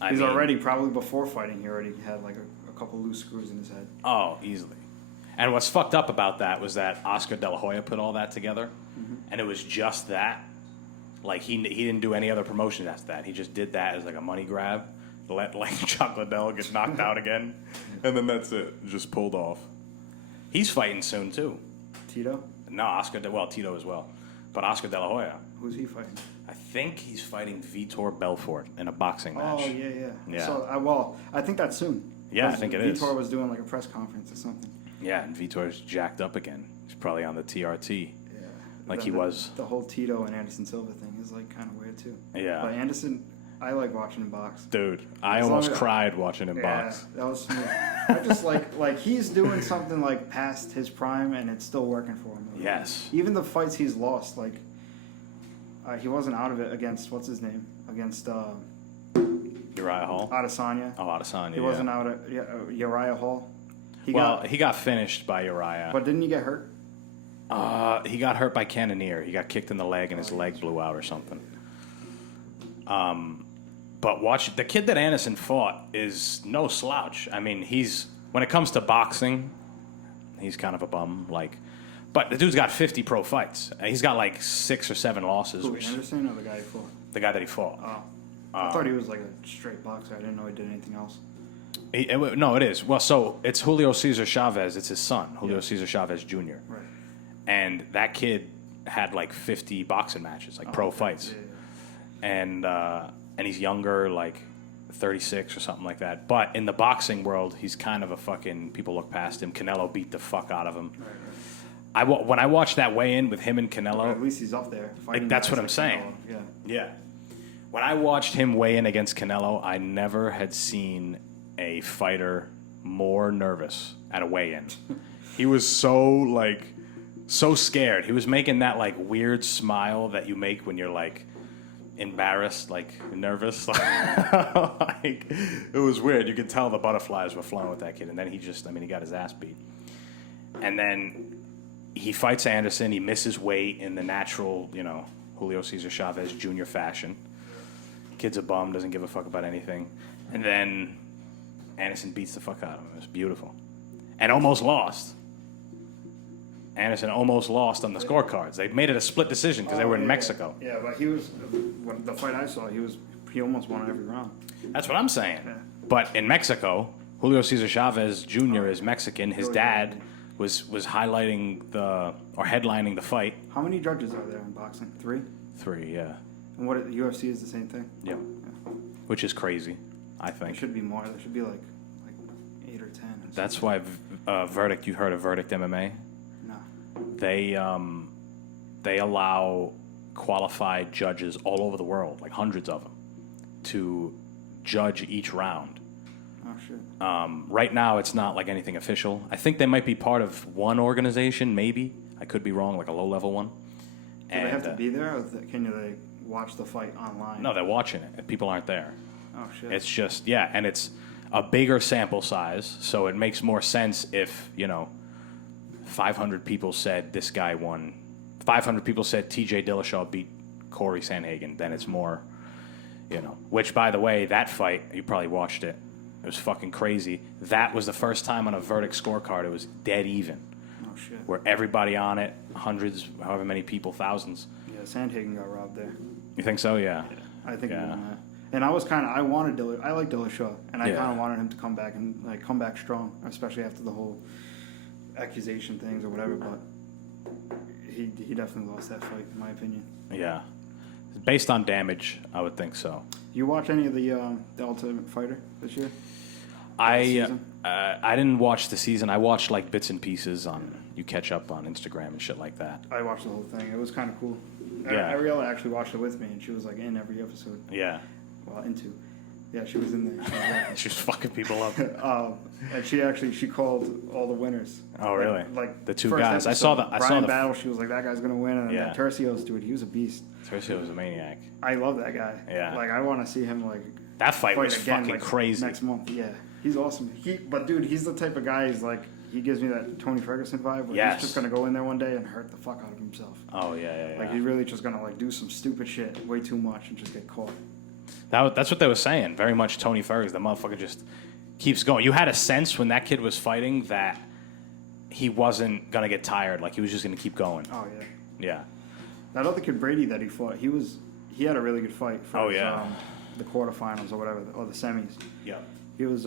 I He's mean, already probably before fighting. He already had like a couple loose screws in his head. Oh, easily. And what's fucked up about that was that Oscar De La Hoya put all that together, and it was just that. Like he didn't do any other promotions after that. He just did that as like a money grab, let like Chuck Liddell get knocked out again, and then that's it. Just pulled off. He's fighting soon too. Tito? No, Tito as well, but Oscar De La Hoya. Who's he fighting? I think he's fighting Vitor Belfort in a boxing match. Oh yeah. Yeah. So I think that's soon. Yeah, I think it is. Vitor was doing like a press conference or something. Yeah, and Vitor's jacked up again. He's probably on the TRT. Yeah. Like he was. The whole Tito and Anderson Silva thing is like kind of weird too. Yeah. But Anderson, I like watching him box. Dude, I As long almost as- cried watching him Yeah, box. that was smooth. I just like he's doing something like past his prime and it's still working for him. Like, Yes. Even the fights he's lost, like he wasn't out of it against what's his name? Against Uriah Hall? Adesanya. Oh, Adesanya, He wasn't out of Uriah Hall. He got finished by Uriah. but didn't he get hurt? He got hurt by Cannonier. He got kicked in the leg and his leg blew out or something. But watch, the kid that Anderson fought is no slouch. I mean, when it comes to boxing, he's kind of a bum. But the dude's got 50 pro fights. He's got like 6 or 7 losses. Who, Anderson or the guy he fought? The guy that he fought. Oh. I thought he was like a straight boxer. I didn't know he did anything else. No, it is. Well, so it's Julio Cesar Chavez. It's his son, Julio Cesar Chavez Jr. Right. And that kid had like 50 boxing matches, like pro fights. Yeah. And he's younger, like 36 or something like that. But in the boxing world, he's kind of a fucking, people look past him. Canelo beat the fuck out of him. when I watched that weigh-in with him and But Canelo, at least he's up there. Like, that's guys what I'm saying. Canelo. Yeah. yeah. When I watched him weigh in against Canelo, I never had seen a fighter more nervous at a weigh-in. He was so scared. He was making that like weird smile that you make when you're like embarrassed, like nervous. Like, it was weird. You could tell the butterflies were flowing with that kid. And then he got his ass beat. And then he fights Anderson. He misses weight in the natural, Julio Cesar Chavez Jr. fashion. Kid's a bum, doesn't give a fuck about anything. And then Anderson beats the fuck out of him. It was beautiful. And almost lost. Anderson almost lost on the scorecards. They made it a split decision because they were in Mexico. Yeah, but he was, when the fight I saw, he almost won every round. That's what I'm saying. Yeah. But in Mexico, Julio Cesar Chavez Jr. is Mexican. His dad was headlining the fight. How many judges are there in boxing? 3? 3, yeah. And what UFC is the same thing? Yeah. Which is crazy, I think. There should be more. There should be like 8 or 10. That's why Verdict. You heard of Verdict MMA? No. They allow qualified judges all over the world, like hundreds of them, to judge each round. Oh shit. Right now, it's not like anything official. I think they might be part of one organization, maybe. I could be wrong, like a low-level one. Do they have to be there, or can they watch the fight online? No, they're watching it. People aren't there. Oh shit. It's just, and it's a bigger sample size, so it makes more sense if, 500 people said this guy won. 500 people said TJ Dillashaw beat Corey Sandhagen. Then it's more, Which, by the way, that fight, you probably watched it. It was fucking crazy. That was the first time on a Verdict scorecard it was dead even. Oh shit. Where everybody on it, hundreds, however many people, thousands. Yeah, Sandhagen got robbed there. You think so? Yeah. I think he won that. And I wanted Dillashaw. I like Dillashaw, and I kind of wanted him to come back and come back strong, especially after the whole accusation things or whatever. But he definitely lost that fight, in my opinion. Yeah. Based on damage, I would think so. You watch any of the Ultimate Fighter this year? I didn't watch the season. I watched like bits and pieces you catch up on Instagram and shit like that. I watched the whole thing. It was kind of cool. Yeah. Ariella actually watched it with me, and she was like in every episode. Yeah. Well, into. Yeah, she was in there. She was fucking people up. And she called all the winners. Oh, really? Like the 2 first guys. episode, I saw the battle. She was like, that guy's gonna win. And Yeah. Tercios, dude, he was a beast. Tercio was a maniac. I love that guy. Yeah. Like I want to see him That fight was again, fucking crazy. next month. Yeah, he's awesome. But dude, he's the type of guy. He gives me that Tony Ferguson vibe. Where Yes. He's just gonna go in there one day and hurt the fuck out of himself. Oh yeah. Like he's really just gonna do some stupid shit way too much and just get caught. That's what they were saying. Very much Tony Ferguson. The motherfucker just keeps going. You had a sense when that kid was fighting that he wasn't gonna get tired. Like he was just gonna keep going. Oh yeah. Yeah. That other kid Brady that he fought, he had a really good fight for the quarterfinals or whatever, or the semis. Yeah. He was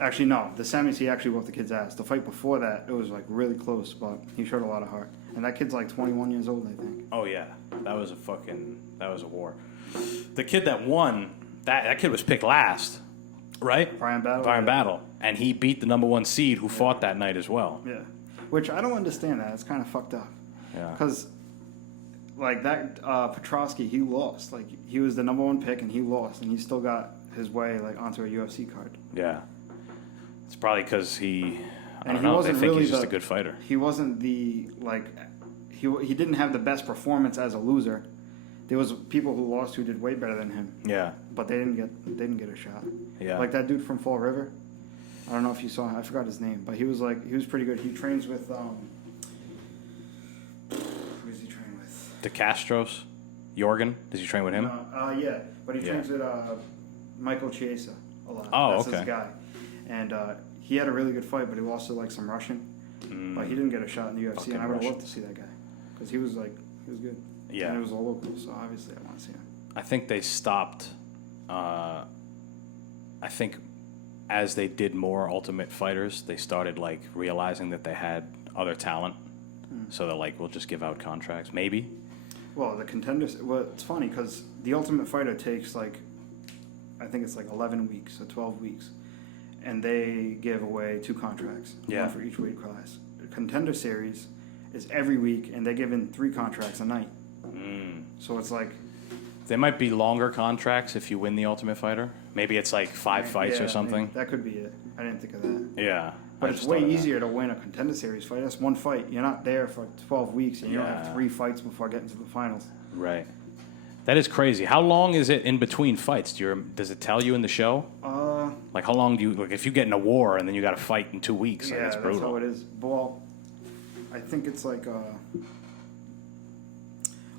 actually no, the semis he actually whooped the kid's ass. The fight before that, it was really close, but he showed a lot of heart. And that kid's 21 years old, I think. Oh yeah. That was a war. The kid that won, that kid was picked last, right? Brian Battle. Brian Battle, and he beat the number 1 seed who fought that night as well. Yeah, which I don't understand that. It's kind of fucked up. Yeah. Because Petrosky, he lost. He was the number 1 pick and he lost, and he still got his way onto a UFC card. Yeah. It's probably because he Wasn't they think really he's just a good fighter. He wasn't the he didn't have the best performance as a loser. There was people who lost who did way better than him. Yeah. But they didn't get a shot. Yeah. Like that dude from Fall River. I don't know if you saw him. I forgot his name, but he was pretty good. He trains with who does he train with? De Castros, Jorgen. Does he train with him? Yeah, but he trains with Michael Chiesa a lot. Oh, That's okay. his guy. And he had a really good fight, but he lost to some Russian. But he didn't get a shot in the UFC, Fucking and I would have Russian. loved to see that guy because he was good. Yeah. And it was a local, so obviously I want to see him. I think they stopped. I think as they did more Ultimate Fighters, they started realizing that they had other talent. So they're we'll just give out contracts, maybe. Well, the contenders. Well, it's funny because the Ultimate Fighter takes I think it's 11 weeks or 12 weeks, and they give away 2 contracts, Yeah. one for each weight class. Contender Series is every week, and they're giving 3 contracts a night. So it's like... There might be longer contracts if you win the Ultimate Fighter. Maybe it's like 5 fights or something. That could be it. I didn't think of that. Yeah. But it's way easier to win a Contender Series fight. That's one fight. You're not there for 12 weeks, and you don't have 3 fights before getting to the finals. Right. That is crazy. How long is it in between fights? Does it tell you in the show? Like how long do you, like if you get in a war and then you got to fight in 2 weeks? Yeah, like, that's brutal. That's how it is. Well, I think it's like,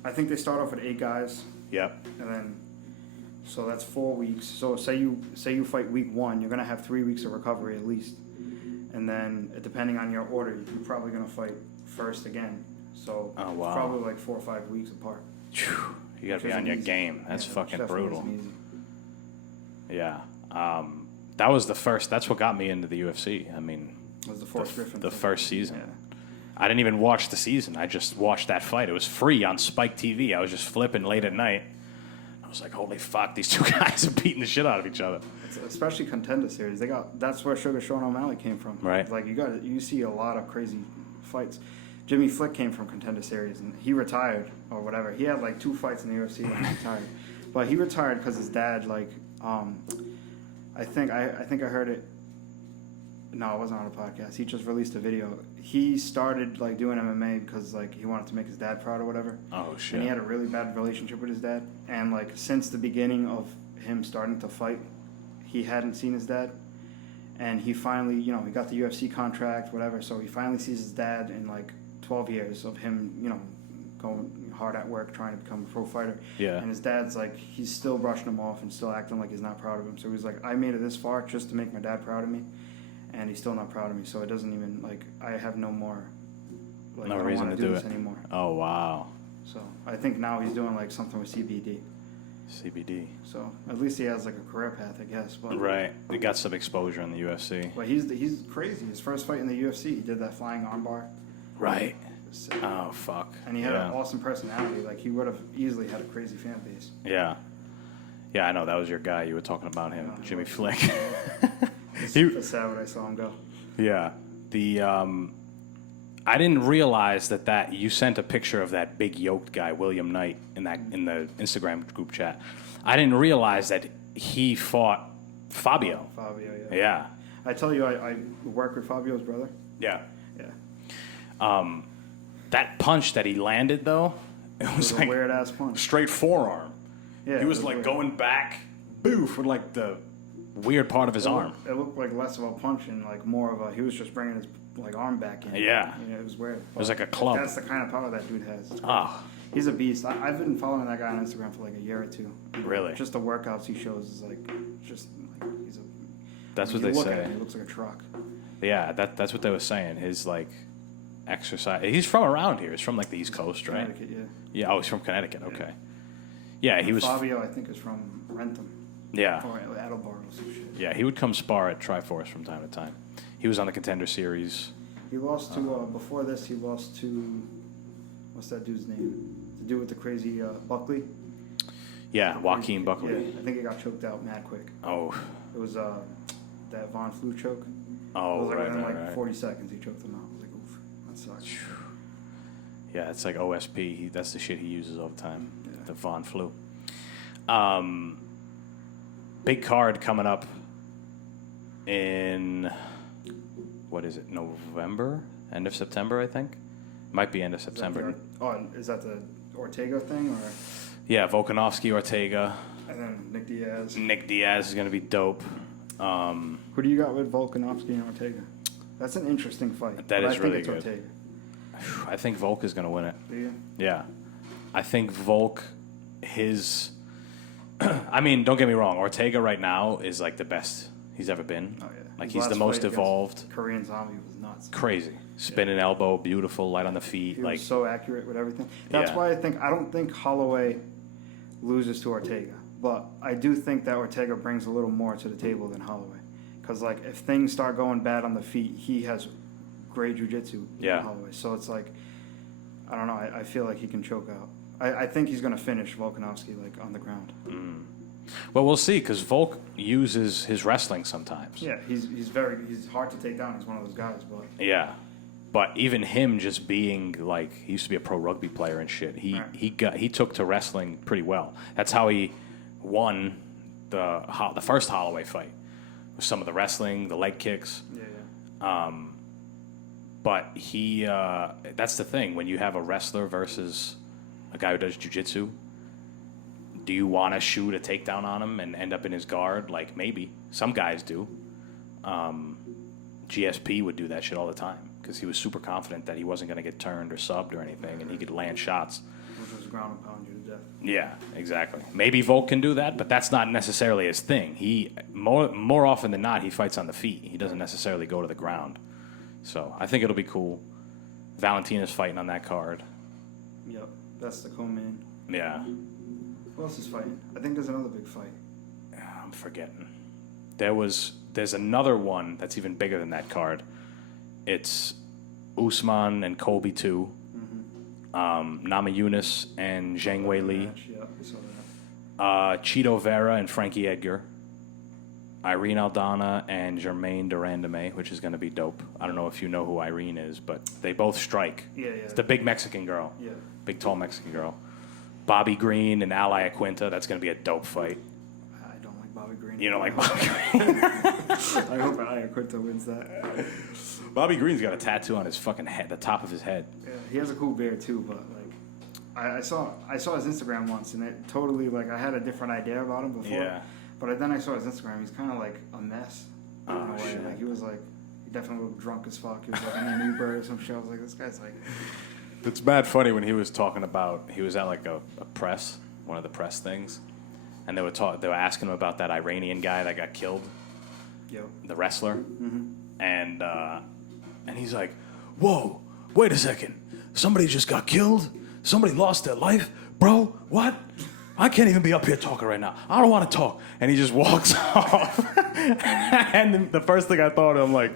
I think they start off with 8 guys. Yep. And then, so that's 4 weeks. So say you fight week 1, you're gonna have 3 weeks of recovery at least. And then depending on your order, you're probably gonna fight first again. So Oh, wow. it's probably like 4 or 5 weeks apart. Phew. You got to be on your game. That's fucking brutal. Yeah. That was the first. That's what got me into the UFC. I mean, It was the Forrest Griffin the thing. first season. Yeah. I didn't even watch the season. I just watched that fight. It was free on Spike TV. I was just flipping late at night. I was like, holy fuck, these 2 guys are beating the shit out of each other. Especially Contender Series. That's where Sugar Sean O'Malley came from. Right. Like you see a lot of crazy fights. Jimmy Flick came from Contender Series, and he retired or whatever. He had like 2 fights in the UFC when he retired, but he retired because his dad I think I heard it. No, it wasn't on a podcast. He just released a video. He started like doing MMA because like he wanted to make his dad proud or whatever. Oh shit. And he had a really bad relationship with his dad, and like since the beginning of him starting to fight, he hadn't seen his dad. And he finally, he got the UFC contract, whatever. So he finally sees his dad in like 12 years of him, going hard at work trying to become a pro fighter. Yeah. And his dad's like, he's still brushing him off and still acting like he's not proud of him. So he's like, I made it this far just to make my dad proud of me, and he's still not proud of me. So it doesn't even like I have no more. Like, No I don't reason want to to do this it anymore. Oh wow. So I think now he's doing like something with CBD. CBD. So at least he has like a career path, I guess. But Right. He got some exposure in the UFC. But he's crazy. His first fight in the UFC, he did that flying armbar. Right. Sick. Oh fuck. And he had an awesome personality. Like he would have easily had a crazy fan base. Yeah. Yeah, I know that was your guy. You were talking about him, Yeah, Jimmy it was. Flick. It's super sad when I saw him go. Yeah. I didn't realize that you sent a picture of that big yoked guy, William Knight, in the Instagram group chat. I didn't realize that he fought Fabio. Fabio, yeah. Yeah. I tell you, I work with Fabio's brother. Yeah. Yeah. That punch that he landed though, it was a like weird ass punch. straight forearm. Yeah. He was it like weird. going back, boof, with like the weird part of his arm. It looked like less of a punch and like more of a. He was just bringing his like arm back in. Yeah. It was weird. It was like a club. That's the kind of power that dude has. It's Ah. He's a beast. I've been following that guy on Instagram for like a year or 2. Really? Just the workouts he shows is like, just like he's a. That's when what you they look say. At him, he looks like a truck. Yeah, that's what they were saying. His like exercise. He's from around here. He's from like the East Coast, right? Connecticut, yeah. Yeah. Oh, he's from Connecticut. Okay. Yeah, he was. Fabio, I think, is from Rentham. Yeah. Or Attleboro or some shit. Yeah, he would come spar at Triforce from time to time. He was on the Contender Series. He lost to, before this, he lost to, what's that dude's name? The dude with the crazy Buckley? Yeah, Joaquin Buckley. Yeah, I think he got choked out mad quick. Oh. It was that Von Flue choke. Oh, It was like right, within right, like right. 40 seconds he choked him out. I was like, oof, that sucks. Yeah, it's like OSP. That's the shit he uses all the time. Yeah. The Von Flu. Big card coming up in, what is it, November? End of September, I think? Might be end of September. Is that the Ortega thing? Or Yeah, Volkanovski, Ortega. and then Nick Diaz? Nick Diaz is going to be dope. Who do you got with Volkanovski and Ortega? That's an interesting fight. That but is I think really it's good. Ortega. I think Volk is going to win it. Do you? Yeah. I think Volk, I mean, don't get me wrong. Ortega right now is like the best he's ever been. Oh, yeah. Like His he's the last most fight against evolved. Korean Zombie was nuts. Crazy. Spinning elbow, beautiful, light on the feet. He Like, was so accurate with everything. That's Yeah. why I don't think Holloway loses to Ortega, but I do think that Ortega brings a little more to the table than Holloway. Because like if things start going bad on the feet, he has great jiu-jitsu. Yeah. Holloway. So it's like, I don't know. I feel like he can choke out. I think he's going to finish Volkanovski like on the ground. well, we'll see because Volk uses his wrestling sometimes. Yeah, he's hard to take down. He's one of those guys, but Yeah. But even him just being like, he used to be a pro rugby player and shit. He took to wrestling pretty well. That's how he won the first Holloway fight. With some of the wrestling, the leg kicks. Yeah. But that's the thing. When you have a wrestler versus a guy who does jiu-jitsu, do you want to shoot a takedown on him and end up in his guard? Like, maybe. Some guys do. GSP would do that shit all the time because he was super confident that he wasn't going to get turned or subbed or anything, and he could land shots. Which was ground and pound you to death. Yeah, exactly. Maybe Volk can do that, but that's not necessarily his thing. He more often than not, he fights on the feet. He doesn't necessarily go to the ground. So I think it'll be cool. Valentina's fighting on that card. Yep, that's the co-main. Yeah. Who else is fighting? I think there's another big fight. I'm forgetting. There's another one that's even bigger than that card. It's Usman and Colby 2. Namajunas and Zhang Wei Li. Yeah, I saw that. Cheeto Vera and Frankie Edgar. Irene Aldana and Germaine Durandame, which is going to be dope. I don't know if you know who Irene is, but they both strike. Yeah. It's the big Mexican girl. Yeah. Big, tall Mexican girl. Bobby Green and Ally Aquinta. That's going to be a dope fight. I don't like Bobby Green. You don't like Bobby Green? I hope Ayacucho wins that. Bobby Green's got a tattoo on his fucking head, the top of his head. Yeah, he has a cool beard too, but like, I saw his Instagram once, and it totally like I had a different idea about him before. Yeah. But then I saw his Instagram. He's kind of like a mess. In Oh, a way. shit. Like he was like, he definitely looked drunk as fuck. He was like in an Uber or some shit. I was like, this guy's like. It's mad funny when he was talking about, he was at like a press, one of the press things, and they were asking him about that Iranian guy that got killed, Yo. the wrestler, Mm-hmm. and he's like, whoa, wait a second, somebody just got killed? Somebody lost their life? Bro, what? I can't even be up here talking right now. I don't want to talk. And he just walks off. And then the first thing I thought, I'm like,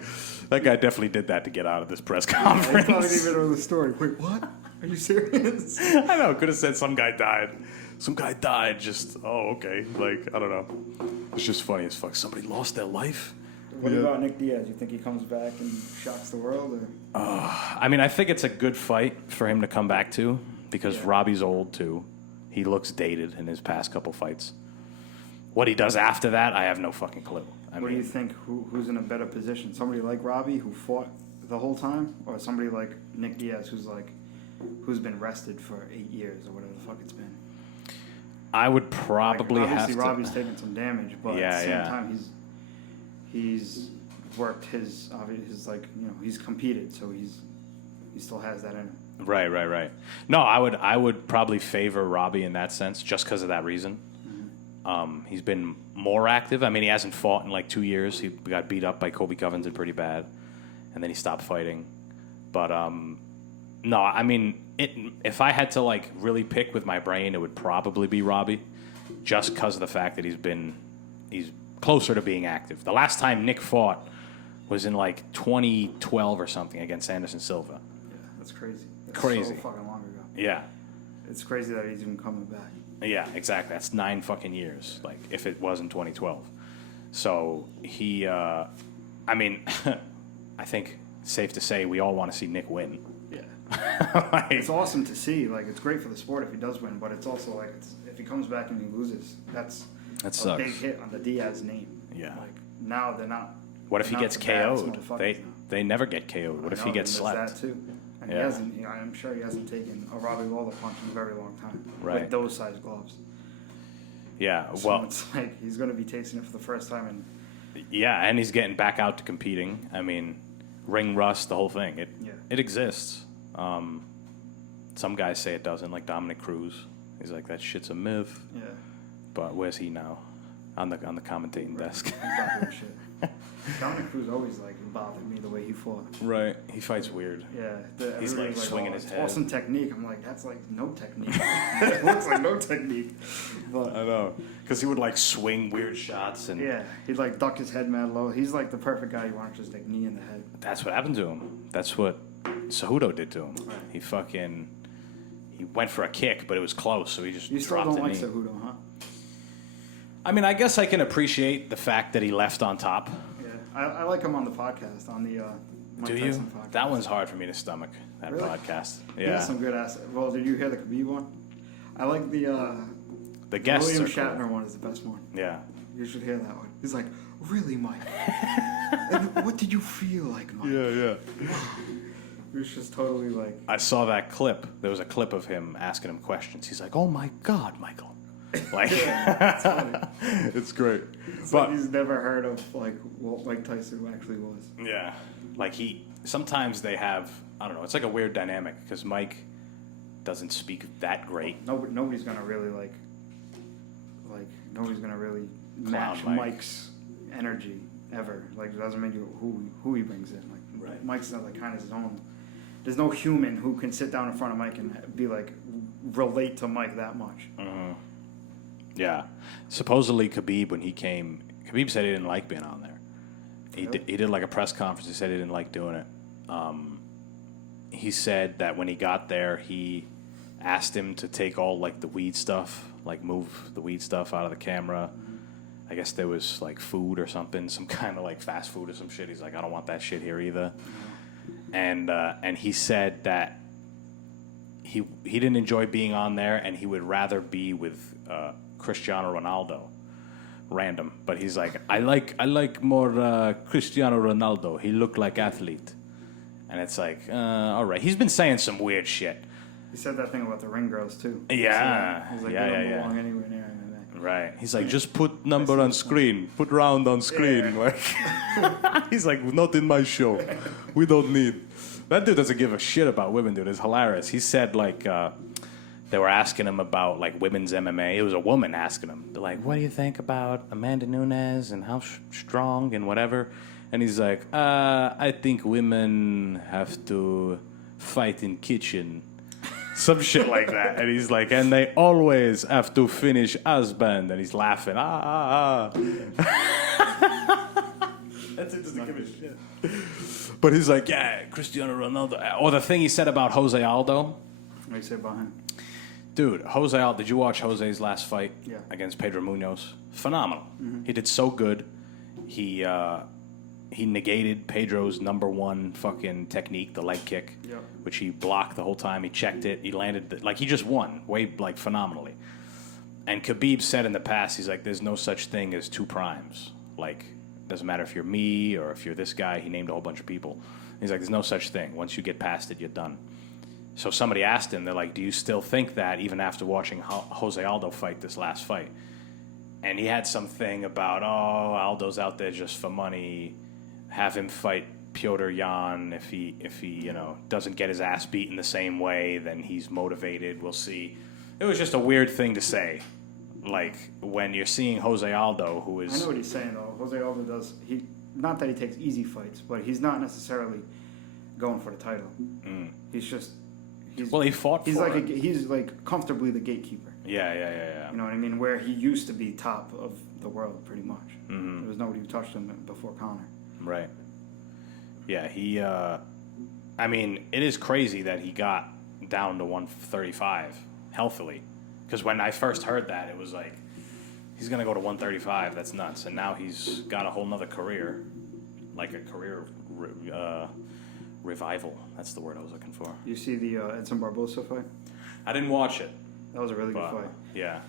that guy definitely did that to get out of this press I probably didn't conference. even know the story. Wait, what? Are you serious? I know, could have said some guy died. Some guy died, just, oh, okay. Like, I don't know. It's just funny as fuck. Somebody lost their life? What about Nick Diaz? You think he comes back and shocks the world? Or? I mean, I think it's a good fight for him to come back to because Yeah. Robbie's old, too. He looks dated in his past couple fights. What he does after that, I have no fucking clue. What do you think? Who's in a better position? Somebody like Robbie who fought the whole time, or somebody like Nick Diaz who's been rested for 8 years or whatever the fuck it's been? I would probably like, have obviously to. Robbie's taken some damage, but Yeah, at the same yeah. time he's worked his like he's competed, so he still has that in him. Right. No, I would probably favor Robbie in that sense, just because of that reason. He's been more active. I mean, he hasn't fought in like 2 years. He got beat up by Kobe Covington pretty bad, and then he stopped fighting. But no, I mean, if I had to like really pick with my brain, it would probably be Robbie, just because of the fact that he's closer to being active. The last time Nick fought was in like 2012 or something against Anderson Silva. Yeah, that's crazy. That's Crazy. so fucking long ago. Yeah. It's crazy that he's even coming back. Yeah, exactly. That's 9 fucking years, like, if it was in 2012. So, he, I mean, I think it's safe to say we all want to see Nick win. Yeah. Like, It's awesome to see. Like, it's great for the sport if he does win, but it's also like, if he comes back and he loses, that's That a sucks. big hit on the Diaz name. Yeah. Like, now they're not. what if he they're not gets the baddest KO'd? motherfuckers now. They never get KO'd. What I if know, he gets there's slept? that too. And Yeah. he hasn't. I'm sure he hasn't taken a Robbie Lawler punch in a very long time. Right. With those size gloves. Yeah, So well, it's like he's going to be tasting it for the first time. And yeah, and he's getting back out to competing. I mean, ring rust, the whole thing. Yeah. It exists. Some guys say it doesn't, like Dominick Cruz. He's like, that shit's a myth. yeah, But where's he now? On the commentating desk. he's not doing shit. Dominick Cruz always like bothered me the way he fought. Right. He fights weird. Yeah, He's, like, everybody's swinging his it's head. awesome technique. I'm like, that's like no technique. It looks like no technique. But I know. Because he would, like, swing weird shots. And yeah, he'd like duck his head mad low. He's like the perfect guy you want to just like knee in the head. that's what happened to him. That's what Cejudo did to him. Right. He went for a kick, but it was close, so he just You still dropped don't the like knee. Cejudo, huh? I mean, I guess I can appreciate the fact that he left on top. Yeah, I like him on the podcast, on the Mike Do you? Tyson podcast. That one's hard for me to stomach. That Really? podcast. He has Yeah. some good ass. Well, did you hear the Khabib one? I like the guests William are cool. Shatner one is the best one. Yeah. You should hear that one. He's like, really, Mike? And what did you feel like, Mike? Yeah. It was just totally like. I saw that clip. There was a clip of him asking him questions. He's like, "Oh my God, Michael!" Like, It's funny. it's great. It's But like he's never heard of like what Mike Tyson actually was. yeah, like sometimes they have. I don't know. It's like a weird dynamic because Mike doesn't speak that great. Nobody's gonna really like nobody's gonna really match Mike. Mike's energy ever. Like it doesn't matter who he brings in. Like Right. Mike's not like kind of his own. There's no human who can sit down in front of Mike and be like relate to Mike that much. Mm-hmm. Yeah. Supposedly Khabib, when he came, Khabib said he didn't like being on there. He did like a press conference. He said he didn't like doing it. He said that when he got there, he asked him to take all like the weed stuff, like move the weed stuff out of the camera. I guess there was like food or something, some kind of like fast food or some shit. He's like, I don't want that shit here either. And he said that he didn't enjoy being on there, and he would rather be with Cristiano Ronaldo. Random, but he's like, I like more Cristiano Ronaldo. He looked like athlete, and it's like, all right. He's been saying some weird shit. He said that thing about the ring girls too. Yeah. He's like, Yeah, they don't yeah, yeah. belong anywhere near MMA. Right. He's like, just put number on screen, put round on screen. Yeah. Like, he's like, not in my show. We don't need. That dude doesn't give a shit about women, dude. It's hilarious. He said like. They were asking him about like women's MMA. It was a woman asking him. They're like, "What do you think about Amanda Nunes and how strong and whatever?" And he's like, "I think women have to fight in kitchen." Some shit like that. And he's like, "And they always have to finish husband." And he's laughing. That's it. Doesn't give a shit. But he's like, "Yeah, Cristiano Ronaldo." Or the thing he said about Jose Aldo. What do you say about him? Dude, Jose Aldo, did you watch Jose's last fight Yeah. against Pedro Munoz? Phenomenal. Mm-hmm. He did so good. He negated Pedro's number one fucking technique, the leg kick, Yep. which he blocked the whole time. He checked it. He landed, he just won phenomenally. And Khabib said in the past, he's like, there's no such thing as two primes. Like, doesn't matter if you're me or if you're this guy. He named a whole bunch of people. He's like, there's no such thing. Once you get past it, you're done. So somebody asked him, they're like, do you still think that even after watching Jose Aldo fight this last fight? And he had something about, Aldo's out there just for money. Have him fight Piotr Jan. If he doesn't get his ass beaten the same way, then he's motivated. We'll see. It was just a weird thing to say. Like, when you're seeing Jose Aldo, who is... I know what he's saying though. Jose Aldo does. Not that he takes easy fights, but he's not necessarily going for the title. He's just. Well, he fought he's for like it. He's like comfortably the gatekeeper. Yeah. You know what I mean? Where he used to be top of the world, pretty much. Mm-hmm. There was nobody who touched him before Conor. Right. Yeah, he... I mean, it is crazy that he got down to 135 healthily. Because when I first heard that, it was like, he's going to go to 135. That's nuts. And now he's got a whole nother career. Like a career revival. That's the word I was looking for. You see the Edson Barbosa fight? I didn't watch it. That was a really good But, fight. yeah.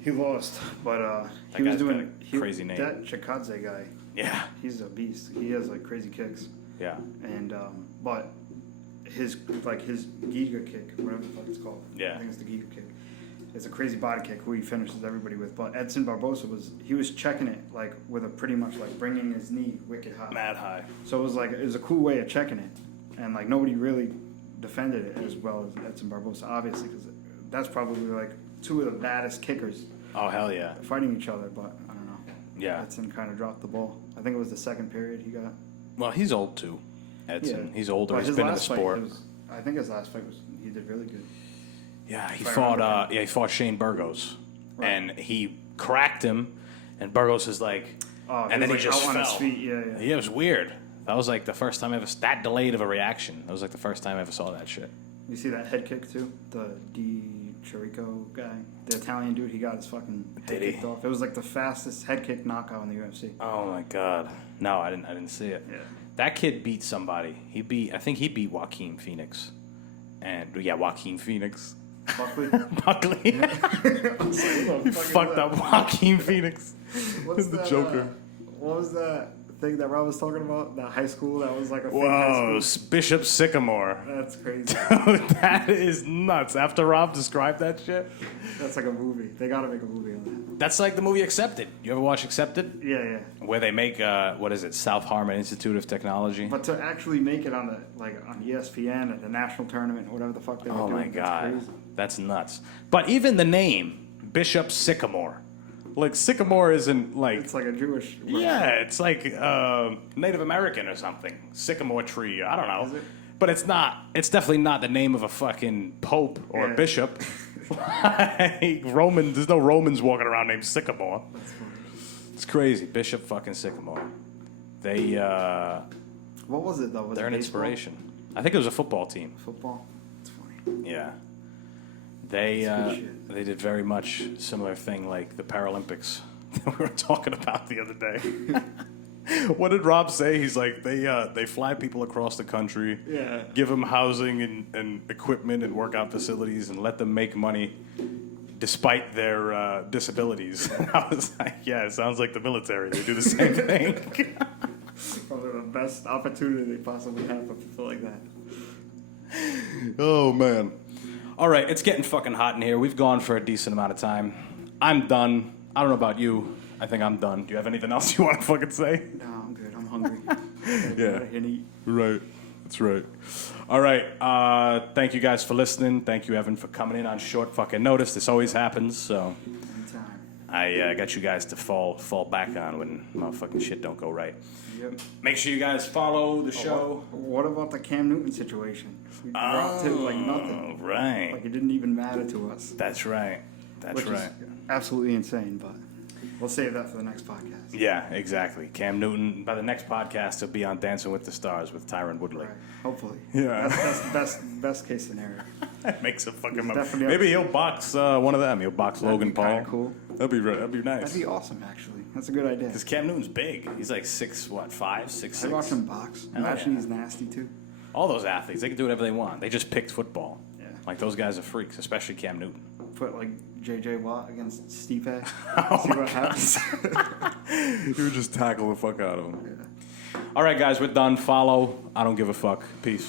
He lost, but That he was guy's got doing a crazy name. That Chikadze guy. Yeah. He's a beast. He has like crazy kicks, Yeah. and but his Giga kick, whatever the fuck it's called. Yeah. I think it's the Giga kick. It's a crazy body kick who he finishes everybody with. But Edson Barbosa was checking it like with a pretty much like bringing his knee wicked high. Mad high. So it was a cool way of checking it, and like nobody really defended it as well as Edson Barbosa, obviously, because that's probably like two of the baddest kickers Oh, hell yeah. fighting each other. But I don't know. Yeah. Edson kind of dropped the ball. I think it was the second period he got. Well, he's old, too. Edson. Yeah. He's older. But He's his been in the last fight, sport. I think his last fight he did really good. Yeah, he If I fought. remember He fought Shane Burgos, Right. and he cracked him. And Burgos is like, Oh, and then he was, just out fell. on his feet. Yeah. Yeah, it was weird. That was like the first time I ever that delayed of a reaction. That was like the first time I ever saw that shit. You see that head kick too? The Di Chirico guy, the Italian dude. He got his fucking head Did he? kicked off. It was like the fastest head kick knockout in the UFC. Oh my god! No, I didn't see it. Yeah. That kid beat somebody. I think he beat Joaquin Phoenix. And yeah, Joaquin Phoenix. Buckley. Buckley. He fucked up Joaquin Phoenix. What's the that, Joker. What was that thing that Rob was talking about? That high school that was like a fake high Whoa, school? Bishop Sycamore. That's crazy. Dude, that is nuts. After Rob described that shit. That's like a movie. They gotta make a movie on that. That's like the movie Accepted. You ever watch Accepted? Yeah. Where they make, what is it, South Harmon Institute of Technology? But to actually make it on on ESPN at the national tournament, whatever the fuck they were Oh doing, my God. that's crazy. That's nuts. But even the name, Bishop Sycamore. Like, Sycamore isn't like... It's like a Jewish word. Yeah, it's like Native American or something. Sycamore tree, I don't know. Is it? But it's not. It's definitely not the name of a fucking pope or a Yeah. bishop. Like, Roman, there's no Romans walking around named Sycamore. That's funny. It's crazy. Bishop fucking Sycamore. They, What was it though? Was they're it an baseball? inspiration. I think it was a football team. Football. It's funny. Yeah. They That's good shit. they did very much similar thing like the Paralympics that we were talking about the other day. What did Rob say? He's like, they fly people across the country, Yeah. give them housing and equipment and workout facilities, and let them make money despite their disabilities. And I was like, yeah, it sounds like the military. They do the same thing. Probably the best opportunity they possibly have for people like that. Oh, man. All right, it's getting fucking hot in here. We've gone for a decent amount of time. I'm done. I don't know about you. I think I'm done. Do you have anything else you want to fucking say? No, I'm good. I'm hungry. Yeah. And eat. Right. That's right. All right. Thank you guys for listening. Thank you, Evan, for coming in on short fucking notice. This always happens, so Anytime. I got you guys to fall back on when motherfucking shit don't go right. Yep. Make sure you guys follow the show. What about the Cam Newton situation? We dropped him like nothing. Right. Like it didn't even matter to us. That's right. That's Which right. is absolutely insane, but we'll save that for the next podcast. Yeah, exactly. Cam Newton, by the next podcast, he'll be on Dancing with the Stars with Tyron Woodley. Right. Hopefully. Yeah. That's the best case scenario. That makes a fucking... It's definitely Maybe he'll box one of them. He'll box That'd Logan be Paul. kinda cool. That'd be nice. That'd be awesome, actually. That's a good idea. Because Cam Newton's big. He's like 5, 6, I watch him box. Hell Imagine yeah. he's nasty too. All those athletes, they can do whatever they want. They just picked football. Yeah. Like, those guys are freaks, especially Cam Newton. Put like JJ Watt against Stipe. Oh See my what happens. You would just tackle the fuck out of him. Yeah. All right, guys, we're done. Follow. I don't give a fuck. Peace.